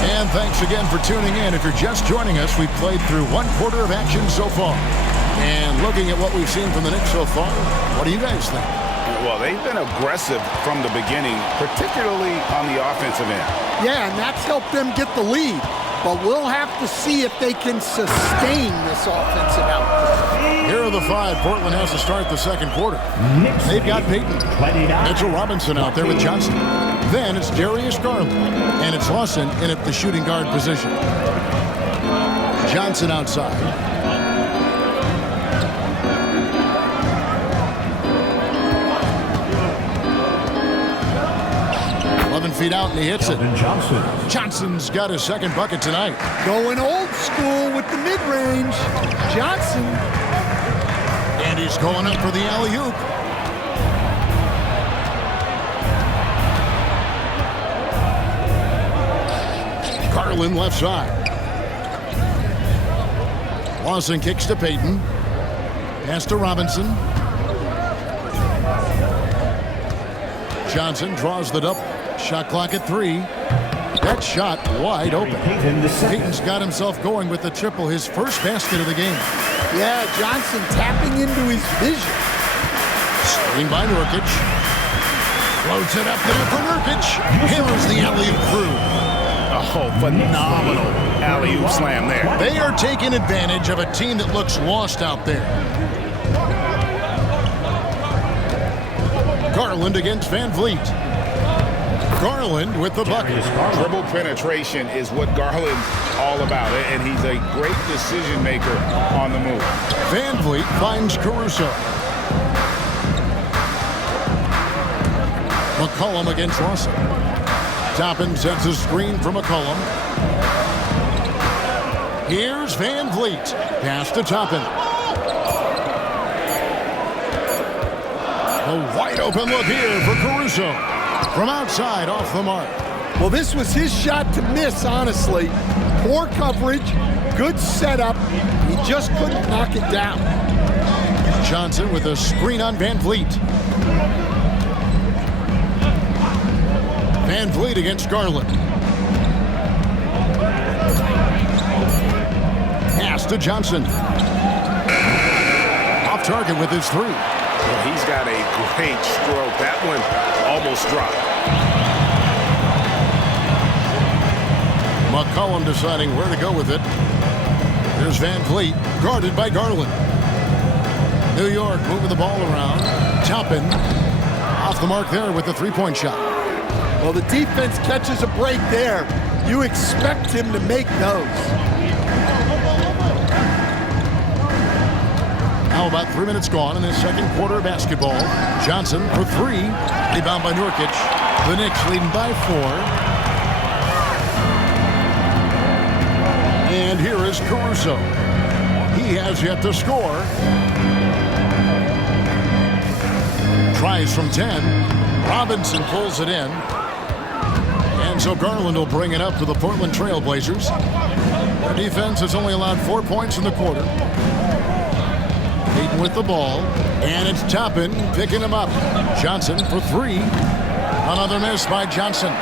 And thanks again for tuning in. If you're just joining us, we've played through 1 quarter of action so far. And looking at what we've seen from the Knicks so far, what do you guys think? Well, they've been aggressive from the beginning, particularly on the offensive end. Yeah, and that's helped them get the lead. But we'll have to see if they can sustain this offensive output. Here are the 5 Portland has to start the second quarter. They've got Payton. Mitchell Robinson out there with Johnson. Then it's Darius Garland. And it's Lawson in at the shooting guard position. Johnson outside. Feet out and he hits it. Johnson's got his second bucket tonight. Going old school with the mid-range. Johnson. And he's going up for the alley-oop. Garland left side. Lawson kicks to Payton. Pass to Robinson. Johnson draws the double. Shot clock at 3. That shot wide open. Payton's got himself going with the triple, his first basket of the game. Yeah, Johnson tapping into his vision. Screen by Nurkic. Floats it up there for Nurkic. Hammers the alley-oop through. Oh, phenomenal alley-oop slam there. They are taking advantage of a team that looks lost out there. Garland against Van Vliet. Garland with the bucket. Dribble penetration is what Garland's all about, and he's a great decision maker on the move. Van Vliet finds Caruso. McCollum against Lawson. Toppin sets a screen for McCollum. Here's Van Vliet. Pass to Toppin. A wide open look here for Caruso. From outside, off the mark. Well, this was his shot to miss, honestly. Poor coverage, good setup. He just couldn't knock it down. Johnson with a screen on Van Vliet. Van Vliet against Garland. to Johnson. Off target with his 3. Well, he's got a great stroke. That one almost dropped. McCollum deciding where to go with it. There's Van Vliet, guarded by Garland. New York moving the ball around. Toppin off the mark there with the three-point shot. Well, the defense catches a break there. You expect him to make those. Now about 3 minutes gone in the second quarter of basketball. Johnson for 3. Rebound by Nurkic. The Knicks leading by 4. And here is Caruso. He has yet to score. Tries from 10. Robinson pulls it in. And so Garland will bring it up to the Portland Trail Blazers. Their defense has only allowed 4 points in the quarter. Payton with the ball. And it's Toppin picking him up. Johnson for 3. Another miss by Johnson.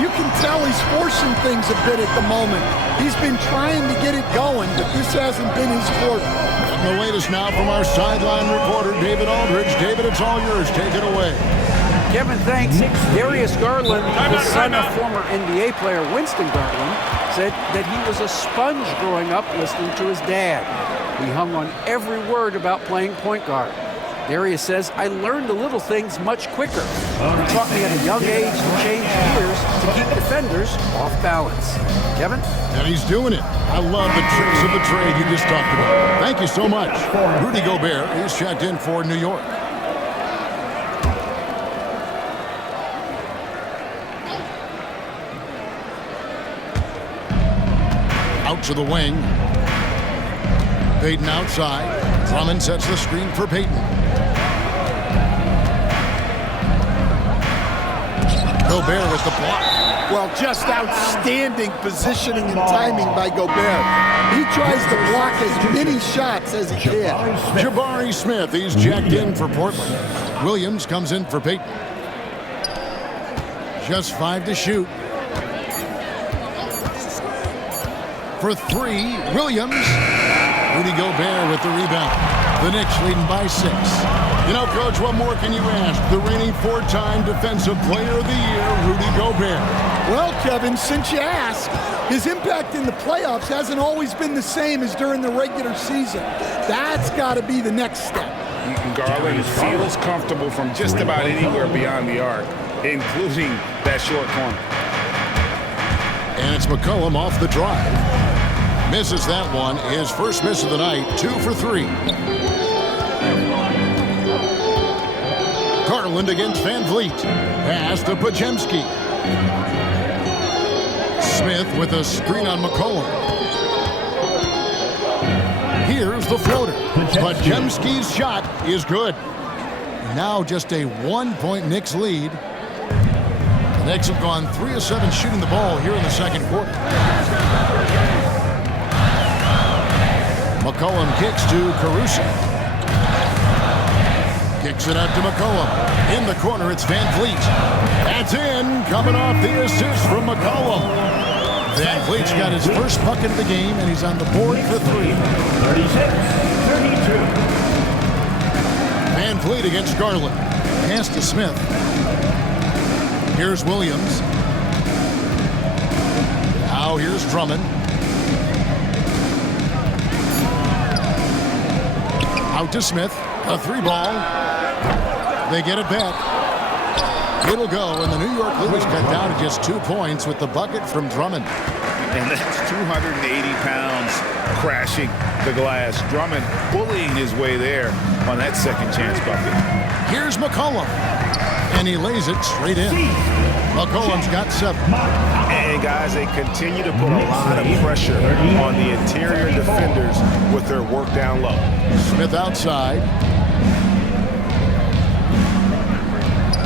You can tell he's forcing things a bit at the moment. He's been trying to get it going, but this hasn't been his quarter. And the latest now from our sideline reporter, David Aldridge. David, it's all yours. Take it away. Kevin, thanks. Darius Garland, the son of former NBA player Winston Garland, said that he was a sponge growing up listening to his dad. He hung on every word about playing point guard. Darius says, I learned the little things much quicker. He taught me at a young age to change gears to keep defenders off balance. Kevin? And he's doing it. I love the tricks of the trade you just talked about. Thank you so much. Rudy Gobert is checked in for New York. Out to the wing. Payton outside. Drummond sets the screen for Payton. Gobert with the block. Well, just outstanding positioning and timing by Gobert. He tries to block as many shots as he can. Jabari Smith, he's jacked in for Portland. Williams comes in for Payton. Just 5 to shoot. For 3, Williams. Rudy Gobert with the rebound. The Knicks leading by 6. You know, Coach, what more can you ask? The reigning 4-time Defensive Player of the Year, Rudy Gobert. Well, Kevin, since you ask, his impact in the playoffs hasn't always been the same as during the regular season. That's got to be the next step. Garland feels comfortable from just about anywhere beyond the arc, including that short corner. And it's McCollum off the drive. Misses that one. His first miss of the night, 2 for 3. Garland against Van Vliet. Pass to Podziemski. Smith with a screen on McCollum. Here's the floater. Podziemski's shot is good. Now just a 1-point Knicks lead. The Knicks have gone 3 of 7 shooting the ball here in the second quarter. McCollum kicks to Caruso. Kicks it out to McCollum. In the corner, it's Van Vliet. That's in, coming off the assist from McCollum. Van Vliet's got his first bucket of the game, and he's on the board for 3. 36-32. Van Vliet against Garland. Pass to Smith. Here's Williams. Now here's Drummond. Out to Smith. A 3-ball. They get it back. It'll go, and the New York Liberals cut down to just 2 points with the bucket from Drummond. And that's 280 pounds crashing the glass. Drummond bullying his way there on that second chance bucket. Here's McCollum. And he lays it straight in. McCollum's got 7. And guys, they continue to put a lot of pressure on the interior defenders with their work down low. Smith outside.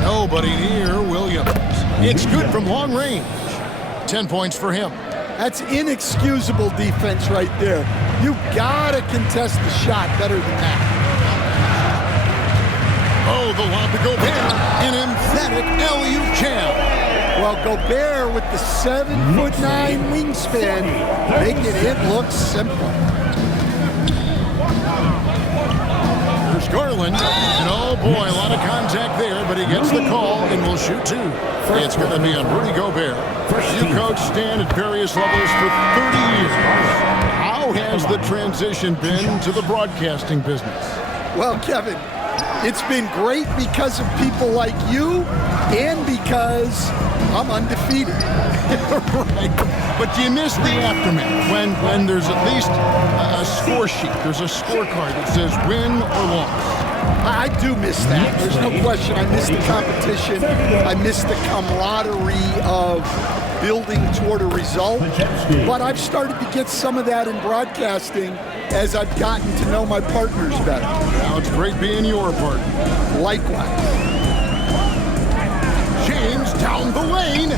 Nobody near Williams. It's good from long range. 10 points for him. That's inexcusable defense right there. You gotta contest the shot better than that. Oh, the lob to Gobert. An emphatic alley-oop jam. Well, Gobert with the 7'9" wingspan, making it look simple. Here's Garland. And oh boy, a lot of contact there, but he gets the call and will shoot two. It's going to be on Rudy Gobert. You coached Stan at various levels for 30 years. How has the transition been to the broadcasting business? Well, Kevin, it's been great because of people like you and because I'm undefeated. Right. But do you miss the aftermath when there's at least a score sheet? There's a scorecard that says win or loss. I do miss that. There's no question. I miss the competition. I miss the camaraderie of building toward a result. But I've started to get some of that in broadcasting as I've gotten to know my partners better. Now it's great being your partner. Likewise. James down the lane.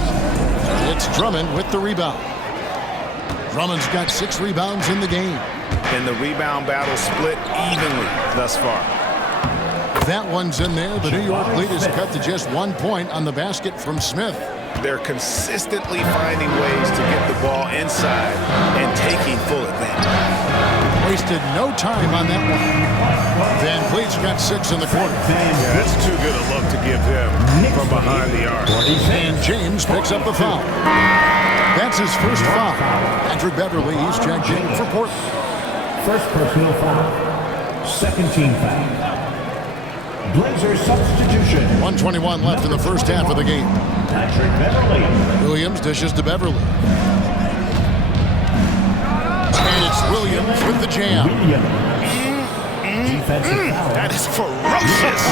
It's Drummond with the rebound. Drummond's got 6 rebounds in the game. And the rebound battle split evenly thus far. That one's in there. The New York lead is cut to just 1 point on the basket from Smith. They're consistently finding ways to get the ball inside and taking full advantage. Wasted no time on that one. Van Vliet's got 6 in the quarter. Yeah, that's too good a look to give him from behind the arc. And James picks up the foul. That's his first foul. Patrick Beverly, he's checked in for Portland. First personal foul. Second team foul. Blazers substitution. 1:21 left in the first half of the game. Patrick Beverly. Williams dishes to Beverly. And it's Williams with the jam. That is ferocious.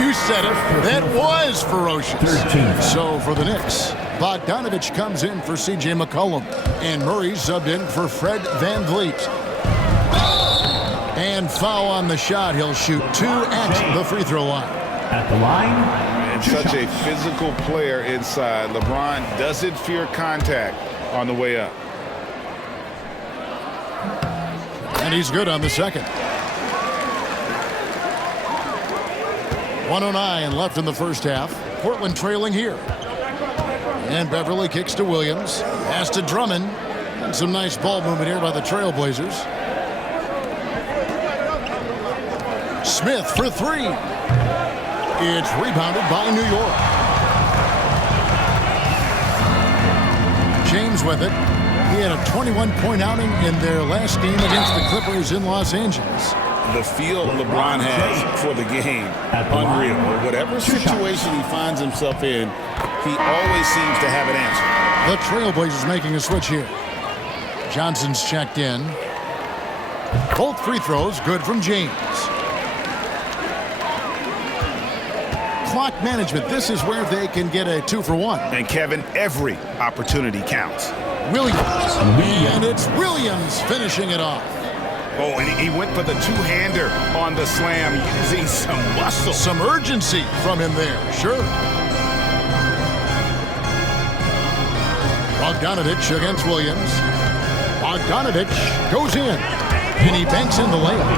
You said it. That was ferocious. So for the Knicks, Bogdanovich comes in for C.J. McCollum. And Murray subbed in for Fred VanVleet. And foul on the shot. He'll shoot 2 at the free throw line. At the line. And such a physical player inside. LeBron doesn't fear contact on the way up. And he's good on the second. 1:09 left in the first half. Portland trailing here. And Beverly kicks to Williams. Pass to Drummond. And some nice ball movement here by the Trailblazers. Smith for 3. It's rebounded by New York. James with it. He had a 21-point outing in their last game against the Clippers in Los Angeles. The feel LeBron has for the game, unreal. Whatever situation he finds himself in, he always seems to have an answer. The Trailblazers making a switch here. Johnson's checked in. Both free throws good from James. Clock management. This is where they can get a 2-for-1. And Kevin, every opportunity counts. Williams. And it's Williams finishing it off. Oh, and he went for the two-hander on the slam using some muscle. Some urgency from him there, sure. Bogdanovich against Williams. Bogdanovich goes in. And he banks in the layup.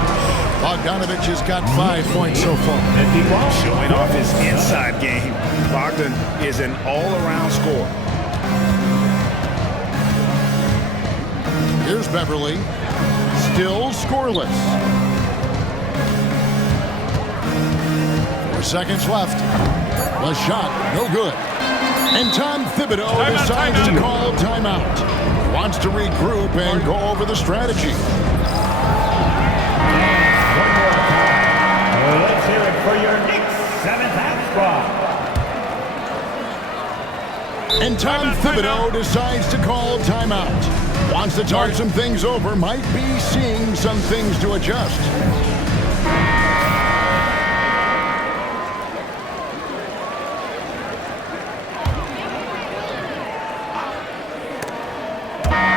Bogdanovich has got 5 points so far. Showing off his inside game. Bogdan is an all-around scorer. Here's Beverly. Still scoreless. 4 seconds left. The shot, no good. And Tom Thibodeau decides to call timeout. He wants to regroup and go over the strategy. Let's hear it for your Knicks 7th half squad. And Tom Thibodeau decides to call timeout. Wants to talk some things over. Might be seeing some things to adjust.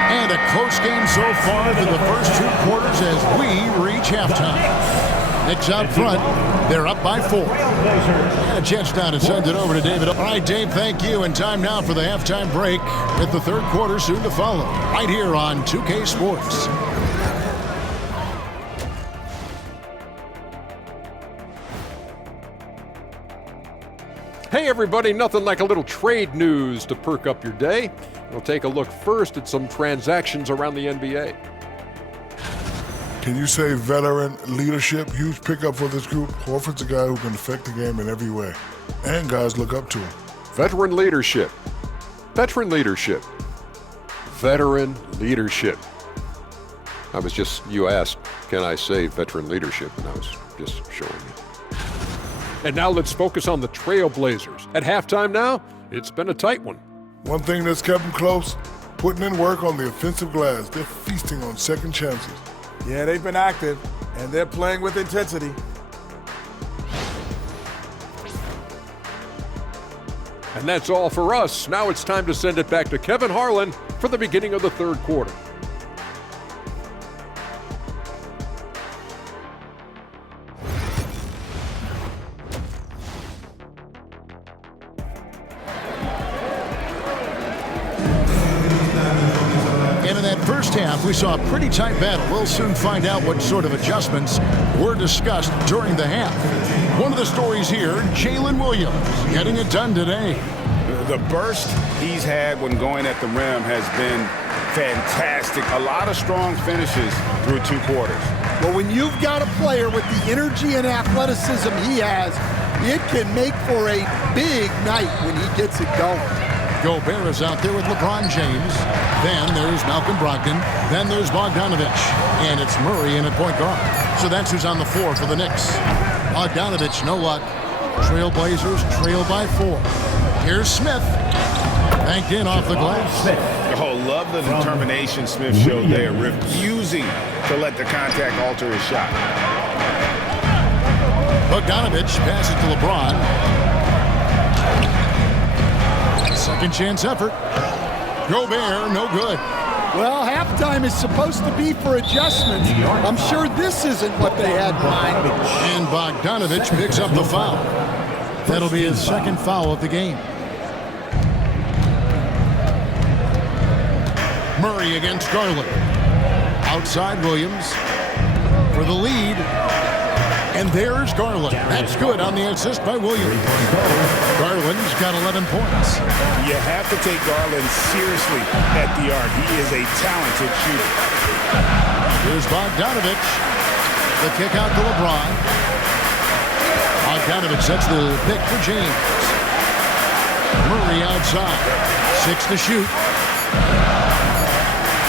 And a close game so far through the first 2 quarters as we reach halftime. Knicks out front. They're up by 4. And a chance now to send it over to David. All right, Dave, thank you. And time now for the halftime break with the third quarter soon to follow. Right here on 2K Sports. Hey everybody, nothing like a little trade news to perk up your day. We'll take a look first at some transactions around the NBA. Can you say veteran leadership? Huge pickup for this group. Horford's a guy who can affect the game in every way. And guys look up to him. Veteran leadership. Veteran leadership. Veteran leadership. You asked, can I say veteran leadership? And I was just showing you. And now let's focus on the Trailblazers. At halftime now, it's been a tight one. One thing that's kept them close, putting in work on the offensive glass. They're feasting on second chances. Yeah, they've been active, and they're playing with intensity. And that's all for us. Now it's time to send it back to Kevin Harlan for the beginning of the third quarter. First half, we saw a pretty tight battle. We'll soon find out what sort of adjustments were discussed during the half. One of the stories here, Jalen Williams getting it done today. The burst he's had when going at the rim has been fantastic. A lot of strong finishes through 2 quarters. Well, when you've got a player with the energy and athleticism he has, it can make for a big night when he gets it going. Gobert is out there with LeBron James. Then there's Malcolm Brogdon. Then there's Bogdanovich. And it's Murray in at point guard. So that's who's on the floor for the Knicks. Bogdanovich, no luck. Trailblazers trail by 4. Here's Smith. Banked in off the glass. Oh, love the determination Smith showed there, refusing to let the contact alter his shot. Bogdanovich passes to LeBron. Second chance effort. Gobert, no good. Well, halftime is supposed to be for adjustments. I'm sure this isn't what they had in mind. And Bogdanovich picks up the foul. That'll be his second foul of the game. Murray against Garland. Outside Williams for the lead. And there's Garland. That's good on the assist by Williams. Garland's got 11 points. You have to take Garland seriously at the arc. He is a talented shooter. Here's Bogdanovich. The kick out to LeBron. Bogdanovich sets the pick for James. Murray outside. 6 to shoot.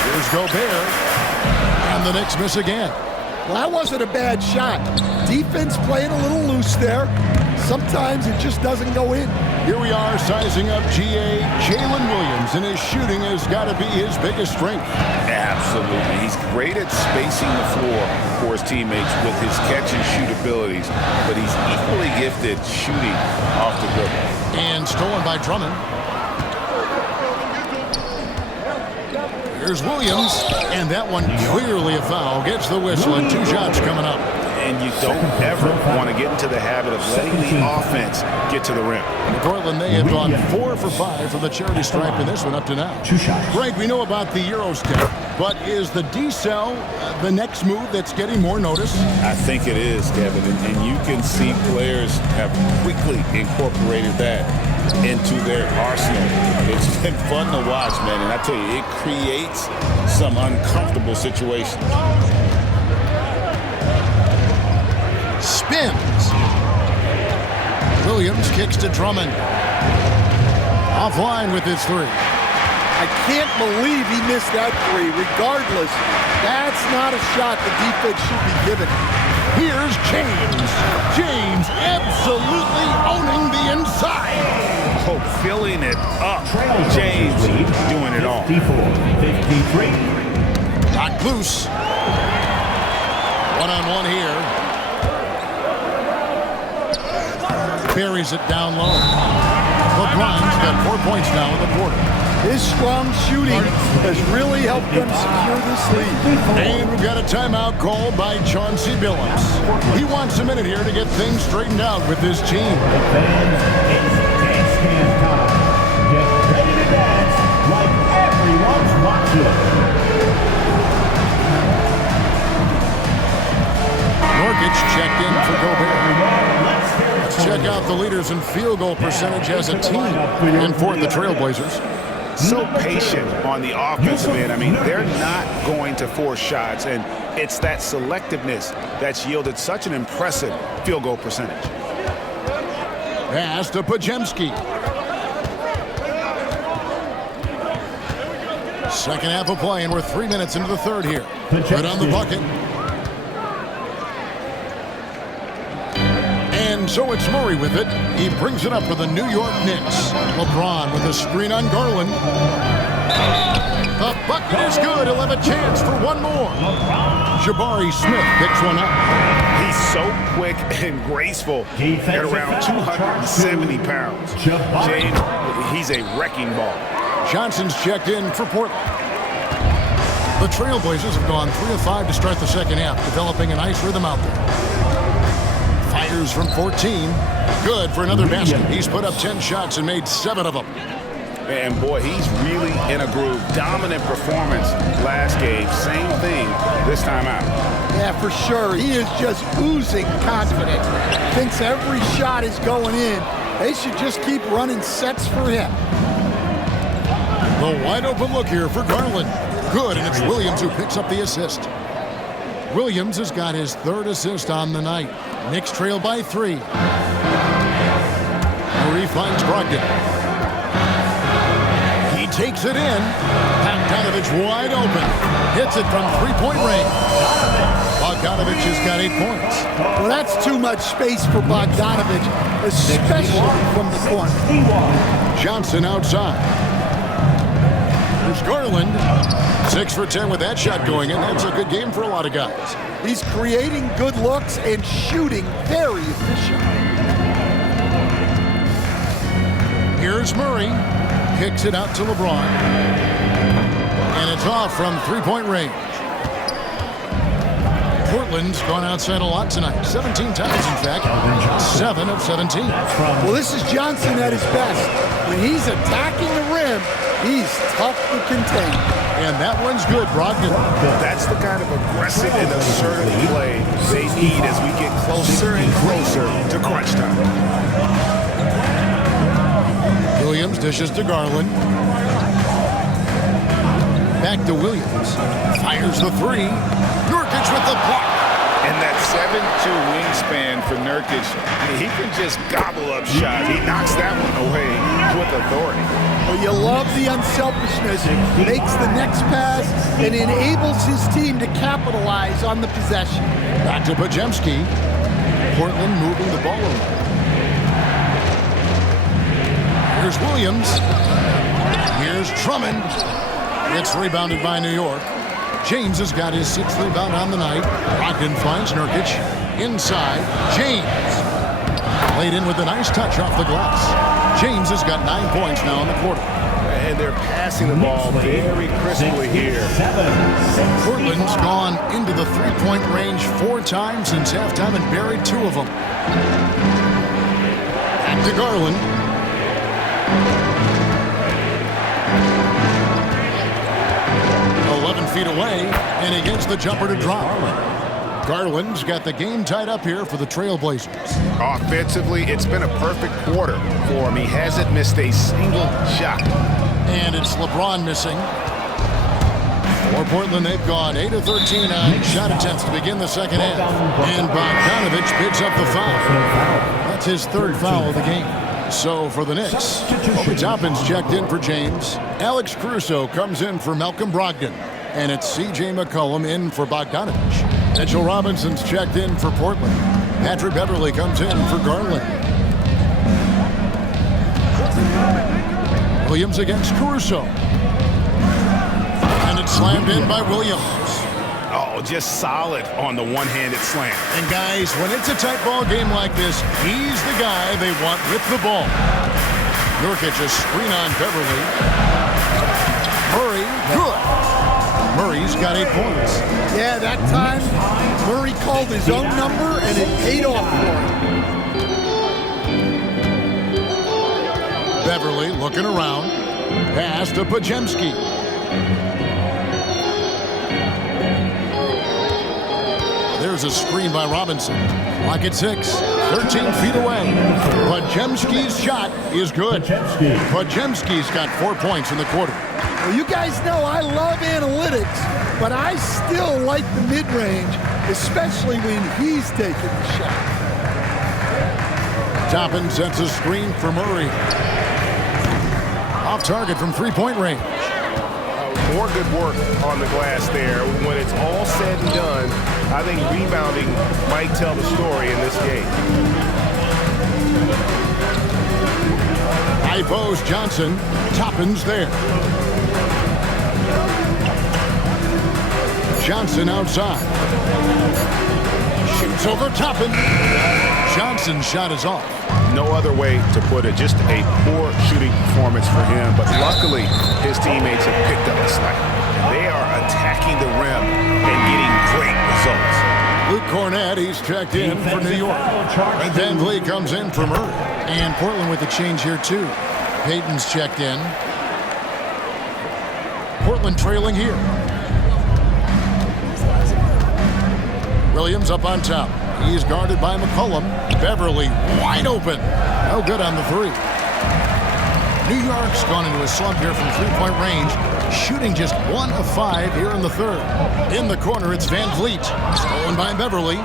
Here's Gobert. And the Knicks miss again. Well, that wasn't a bad shot. Defense playing a little loose there. Sometimes it just doesn't go in. Here we are sizing up GA Jalen Williams, and his shooting has got to be his biggest strength. Absolutely. He's great at spacing the floor for his teammates with his catch and shoot abilities, but he's equally gifted shooting off the dribble. And stolen by Drummond. Here's Williams, and that one clearly a foul. Gets the whistle, and 2 shots coming up. And you don't ever want to get into the habit of letting the offense get to the rim. Portland, they have gone 4 for 5 from the charity stripe in this one up to now. 2 shots. Greg, we know about the Euro step, but is the D-cell the next move that's getting more notice? I think it is, Kevin, and you can see players have quickly incorporated that into their arsenal. It's been fun to watch, man, and I tell you, it creates some uncomfortable situations. Spins. Williams kicks to Drummond. Offline with his 3. I can't believe he missed that 3. Regardless, that's not a shot the defense should be given. Here's James. James absolutely owning the inside. Oh, filling it up. James doing it all. 54-53. Knocked loose. One-on-one here. Buries it down low. LeBron's got 4 points now in the quarter. His strong shooting has really helped them secure this lead. And we've got a timeout called by Chauncey Billups. He wants a minute here to get things straightened out with his team. It's dance cam time. Get ready to dance like everyone's watching. Nurkic checked in for Gobert. Let's check out the leaders in field goal percentage as a team. And for the Trailblazers. So patient on the offensive end. I mean, they're not going to force shots, and It's that selectiveness that's yielded such an impressive field goal percentage. Pass to Podziemski. Second half of play, and we're 3 minutes into the third here. Right on the bucket. And so it's Murray with it. He brings it up for the New York Knicks. LeBron with a screen on Garland. The bucket is good. He'll have a chance for one more. Jabari Smith picks one up. He's so quick and graceful at around 270 pounds. James, he's a wrecking ball. Johnson's checked in for Portland. The Trailblazers have gone 3 of 5 to start the second half, developing a nice rhythm out there. Fires from 14. Good for another basket. He's put up 10 shots and made 7 of them. And boy, he's really in a groove. Dominant performance last game. Same thing this time out. Yeah, for sure. He is just oozing confidence. Thinks every shot is going in. They should just keep running sets for him. The wide open look here for Garland. Good, and it's Williams who picks up the assist. Williams has got his 3rd assist on the night. Knicks trail by 3. Murray finds Brogdon. He takes it in. Bogdanovich wide open. Hits it from 3-point range. Bogdanovich has got 8 points. Well, that's too much space for Bogdanovich, especially from the corner. Johnson outside. There's Garland. 6 for 10 with that shot going in. That's a good game for a lot of guys. He's creating good looks and shooting very efficient. Here's Murray. Kicks it out to LeBron. And it's off from 3-point range. Portland's gone outside a lot tonight. 17 times, in fact. 7 of 17. Well, this is Johnson at his best. When he's attacking the rim, he's tough to contain. And that one's good, Brogdon. That's the kind of aggressive and assertive play they need as we get closer and closer to crunch time. Williams dishes to Garland. Back to Williams. Fires the 3. Nurkic with the block. And that 7'2" wingspan for Nurkic, he can just gobble up shots. He knocks that one away with authority. Well, you love the unselfishness. Makes the next pass and enables his team to capitalize on the possession. Back to Podziemski. Portland moving the ball around. Here's Williams. Here's Drummond. It's rebounded by New York. James has got his 6th rebound on the night. Brogdon finds Nurkic. Inside, James. Laid in with a nice touch off the glass. James has got 9 points now in the quarter. And they're passing the ball very crisply here. Portland's gone into the 3-point range 4 times since halftime and buried 2 of them. Back to Garland. Feet away, and he gets the jumper to drop. Garland's got the game tied up here for the Trailblazers. Offensively, it's been a perfect quarter for him. He hasn't missed a single shot. And it's LeBron missing. For Portland, they've gone 8 of 13 on shot attempts to begin the second half. And Bogdanovich picks up the foul. That's his 3rd foul of the game. So for the Knicks, Obi Toppin's checked in for James. Alex Caruso comes in for Malcolm Brogdon. And it's C.J. McCollum in for Bogdanovich. Mitchell Robinson's checked in for Portland. Patrick Beverley comes in for Garland. Williams against Caruso. And it's slammed in by Williams. Oh, just solid on the one-handed slam. And guys, when it's a tight ball game like this, he's the guy they want with the ball. Nurkic a screen on Beverley. Murray, good. Murray's got 8 points. Yeah, that time Murray called his own number and it paid off for him. Beverley looking around. Pass to Podziemski. There's a screen by Robinson. Clock at 6. 13 feet away. Podziemski's shot is good. Podziemski's got 4 points in the quarter. Well, you guys know I love analytics, but I still like the mid-range, especially when he's taking the shot. Toppin sets a screen for Murray. Off target from three-point range. More good work on the glass there. When it's all said and done, I think rebounding might tell the story in this game. High post Johnson. Toppin's there. Johnson outside. Shoots over Toppin. Johnson's shot is off. No other way to put it. Just a poor shooting performance for him. But luckily, his teammates have picked up the slack. They are attacking the rim and getting great results. Luke Cornett, he's checked in for New York. And Van Vliet comes in for Murray. And Portland with a change here, too. Payton's checked in. Portland trailing here. Williams up on top. He's guarded by McCollum. Beverly wide open. No good on the three. New York's gone into a slump here from three-point range, shooting just 1 of 5 here in the third. In the corner, it's Van Vliet. Stolen by Beverly.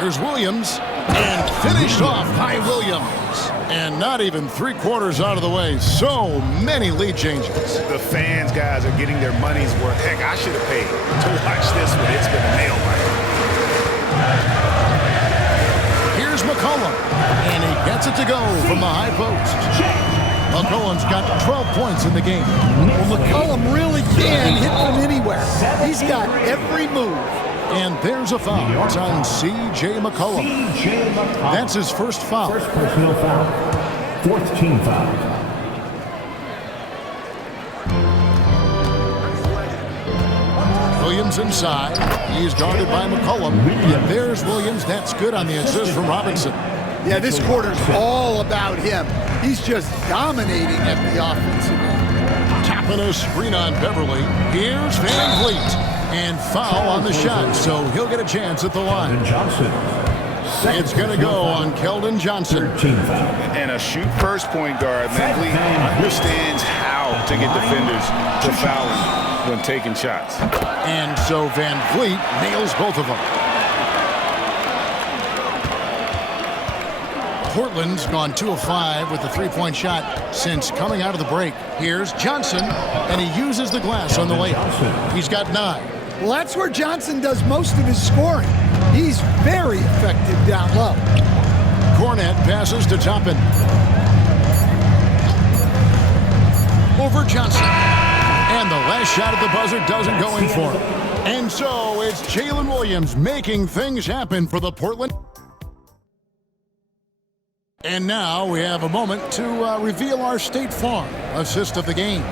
Here's Williams. And finished off by Williams. And not even 3/4 out of the way. So many lead changes. The fans, guys, are getting their money's worth. Heck, I should have paid to watch this one. It's been a nail biter. Here's McCollum. And he gets it to go from the high post. McCollum's got 12 points in the game. Well, McCollum really can hit from anywhere. He's got every move. And there's a foul. It's on C.J. McCollum. That's his first foul. First personal foul. Fourth team foul. Williams inside. He's guarded by McCollum. And there's Williams. That's good on the assist from Robinson. Yeah, this quarter's all about him. He's just dominating at the offensive end. Tapping a screen on Beverly. Here's Van Vliet. And foul on the shot, so he'll get a chance at the line. Johnson. It's going to go on Keldon Johnson. And a shoot-first point guard, Van Vliet understands how to get defenders to foul him when taking shots. And so Van Vliet nails both of them. Portland's gone 2 of 5 with the three-point shot since coming out of the break. Here's Johnson, and he uses the glass on the layup. He's got 9. Well, that's where Johnson does most of his scoring. He's very effective down low. Cornett passes to Toppin. Over Johnson. And the last shot at the buzzer doesn't go in for him. And so it's Jalen Williams making things happen for the Portland. And now we have a moment to reveal our State Farm assist of the game.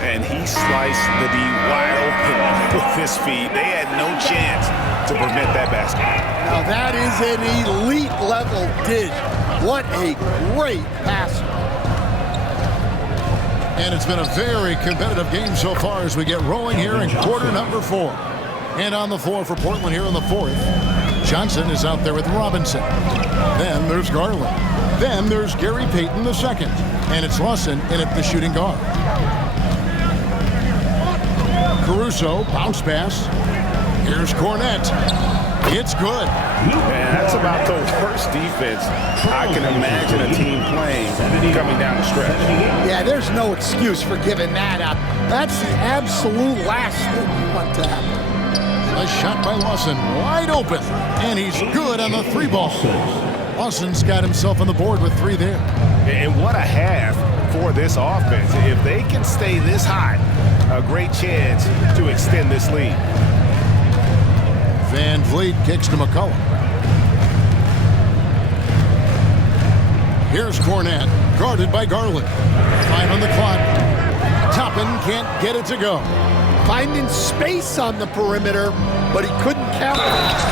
And he sliced the D wide open with his feet. They had no chance to prevent that basket. Now that is an elite level dish. What a great passer. And it's been a very competitive game so far as we get rolling here in quarter number 4. And on the floor for Portland here in the 4th, Johnson is out there with Robinson. Then there's Garland. Then there's Gary Payton II. And it's Lawson in at the shooting guard. Caruso, bounce pass. Here's Cornett. It's good. Man, that's about the worst defense I can imagine a team playing coming down the stretch. Yeah, there's no excuse for giving that up. That's the absolute last thing you want to happen. A shot by Lawson, wide open, and he's good on the 3-ball. Lawson's got himself on the board with 3 there. And what a half for this offense. If they can stay this hot, a great chance to extend this lead. Van Vliet kicks to McCollum. Here's Cornett, guarded by Garland. 5 on the clock. Toppin can't get it to go. Finding space on the perimeter, but he couldn't capitalize.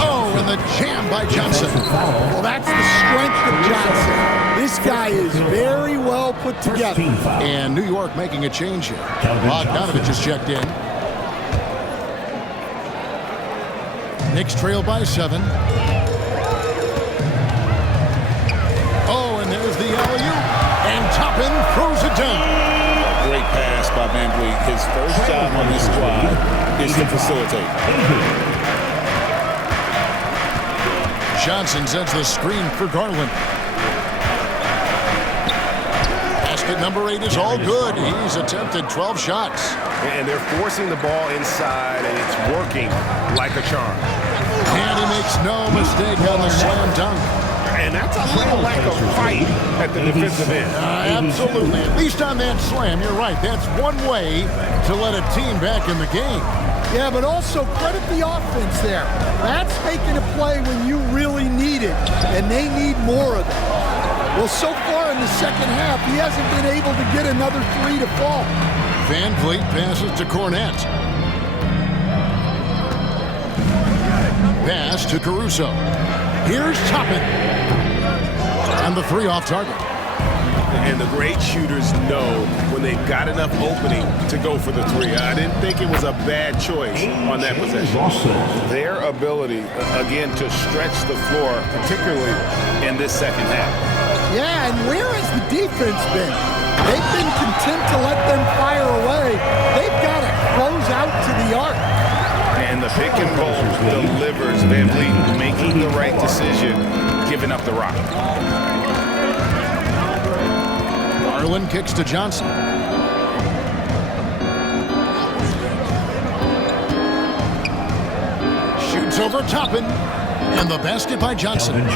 Oh, and the jam by Johnson. Well, that's the strength of Johnson. This guy is very well put together. And New York making a change here. Bogdanovich is checked in. Knicks trail by 7. Oh, and there's the alley-oop. And Toppin throws it down. by Van Vliet. His first job on this squad is to facilitate. Johnson sets the screen for Garland. Basket number 8 is all good. He's attempted 12 shots. And they're forcing the ball inside, and it's working like a charm. And he makes no mistake on the slam dunk. And that's a little lack of fight at the defensive end. Absolutely. At least on that slam, you're right. That's one way to let a team back in the game. Yeah, but also credit the offense there. That's making a play when you really need it, and they need more of it. Well, so far in the second half, he hasn't been able to get another 3 to fall. Van Vliet passes to Cornette. Pass to Caruso. Here's Toppin. And the 3 off target. And the great shooters know when they've got enough opening to go for the 3. I didn't think it was a bad choice on that possession. Their ability, again, to stretch the floor, particularly in this second half. Yeah, and where has the defense been? They've been content to let them fire away. They've got to close out to the arc. And the pick and roll delivers. Van Vliet making the right decision, giving up the rock. Garland kicks to Johnson. Shoots over Toppin. And the basket by Johnson.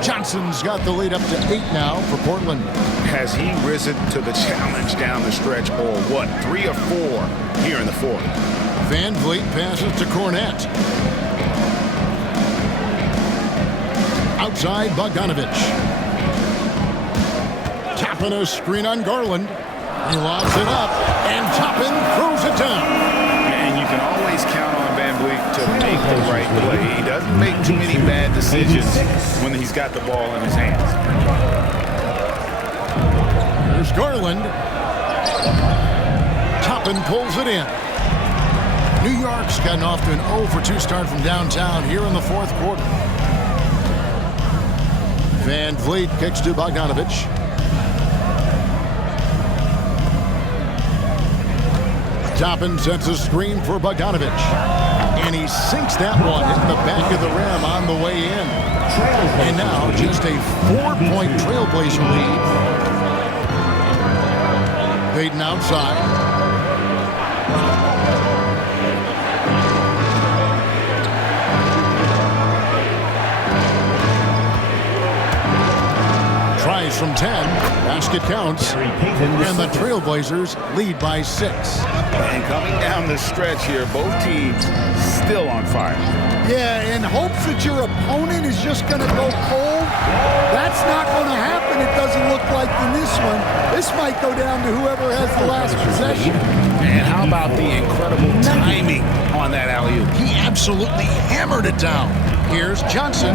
Johnson's got the lead up to 8 now for Portland. Has he risen to the challenge down the stretch, or what? 3 or 4 here in the fourth. Van Vliet passes to Cornette. Outside Bogdanovich. Toppin a screen on Garland. He lobs it up, and Toppin throws it down. And you can always count on Van Vliet to make the right play. He doesn't make too many bad decisions when he's got the ball in his hands. There's Garland. Toppin pulls it in. New York's gotten off to an 0 for 2 start from downtown here in the fourth quarter. Van Vliet kicks to Bogdanovich. Toppin sets a screen for Bogdanovich. And he sinks that one, hitting the back of the rim on the way in. And now just a 4-point Trailblazer lead. Payton outside. Tries from 10. Basket counts. And the Trailblazers lead by 6. And coming down the stretch here, both teams still on fire. Yeah, in hopes that your opponent is just going to go cold, that's not going to happen, it doesn't look like in this one. This might go down to whoever has the last possession. And how about the incredible timing on that alley-oop? He absolutely hammered it down. Here's Johnson.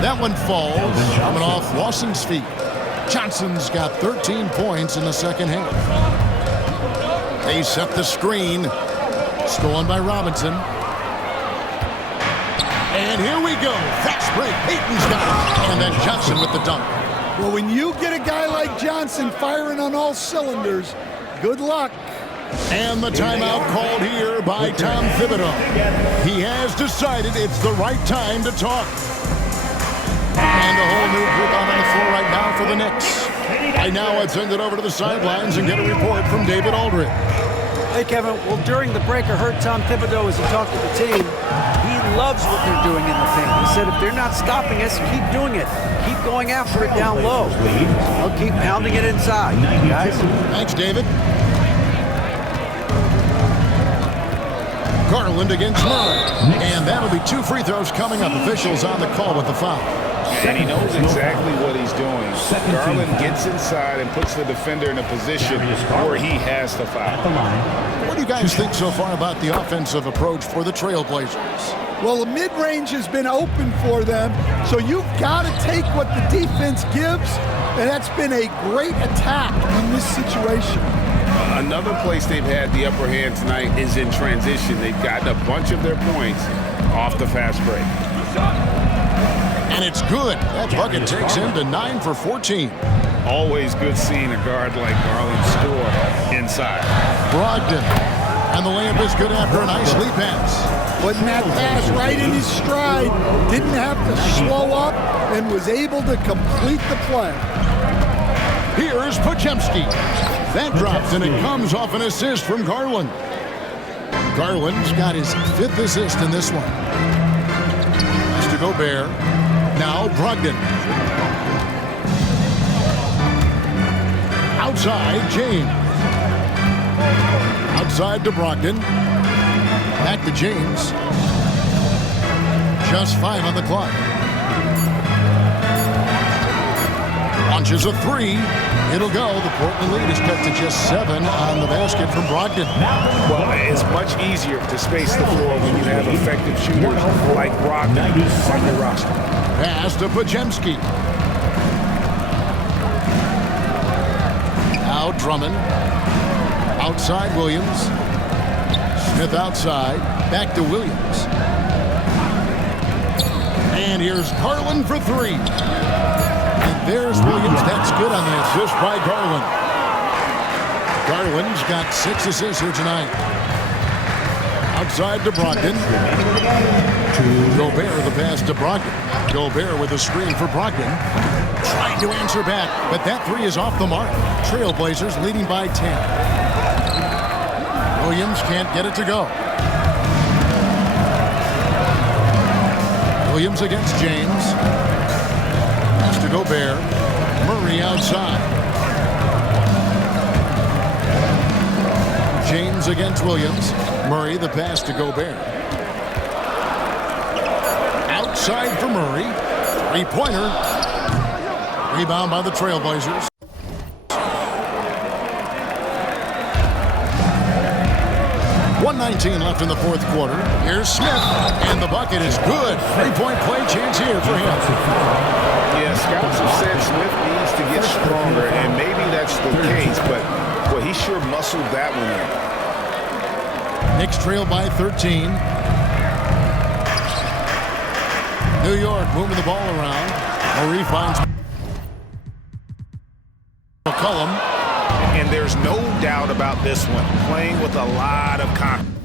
That one falls, coming off Lawson's feet. Johnson's got 13 points in the second half. They set the screen. Stolen by Robinson. And here we go. Fast break. Payton's got it. And then Johnson with the dunk. Well, when you get a guy like Johnson firing on all cylinders, good luck. And the timeout called here by Tom Thibodeau. He has decided it's the right time to talk. And a whole new group on the floor right now for the Knicks. Right now, I'd send it over to the sidelines and get a report from David Aldridge. Hey, Kevin. Well, during the break, I heard Tom Thibodeau as he talked to the team. He loves what they're doing in the paint. He said if they're not stopping us, keep doing it. Keep going after it down low. They'll keep pounding it inside, guys. Thanks, David. Garland against Murray. And that'll be 2 free throws coming up. Officials on the call with the foul. And he knows exactly what he's doing. Garland gets inside and puts the defender in a position where he has to foul. What do you guys think so far about the offensive approach for the Trailblazers? Well, the mid-range has been open for them, so you've got to take what the defense gives, and that's been a great attack in this situation. Another place they've had the upper hand tonight is in transition. They've gotten a bunch of their points off the fast break. And it's good. That bucket takes him to 9 for 14. Always good seeing a guard like Garland score inside. Brogdon. And the layup is good after a nice lead pass. Putting that pass right in his stride. Didn't have to slow up and was able to complete the play. Here's Podziemski. That drops, and it comes off an assist from Garland. Garland's got his 5th assist in this one. Pass to Gobert. Now Brogdon. Outside, James. Outside to Brogdon. Back to James. Just 5 on the clock. Launches a 3. It'll go. The Portland lead is cut to just 7 on the basket from Brogdon. Well, it's much easier to space the floor when you have effective shooters like Brogdon on your roster. Pass to Podziemski. Now Drummond. Outside Williams. Smith outside. Back to Williams. And here's Garland for 3. And there's Williams. That's good on the assist by Garland. Garland's got 6 assists here tonight. Outside to Brogdon. Gobert, the pass to Brogdon. Gobert with a screen for Brogdon. Trying to answer back, but that 3 is off the mark. Trailblazers leading by 10. Williams can't get it to go. Williams against James. Pass to Gobert. Murray outside. James against Williams. Murray, the pass to Gobert. Outside for Murray. 3-pointer. Rebound by the Trailblazers. .19 left in the 4th quarter. Here's Smith, and the bucket is good. 3-point play chance here for him. Yeah, scouts have said Smith needs to get stronger, and maybe that's the case, but boy, he sure muscled that one in. Knicks trail by 13. New York moving the ball around. Murray finds McCollum. And there's no doubt about this one, playing with a lot of confidence.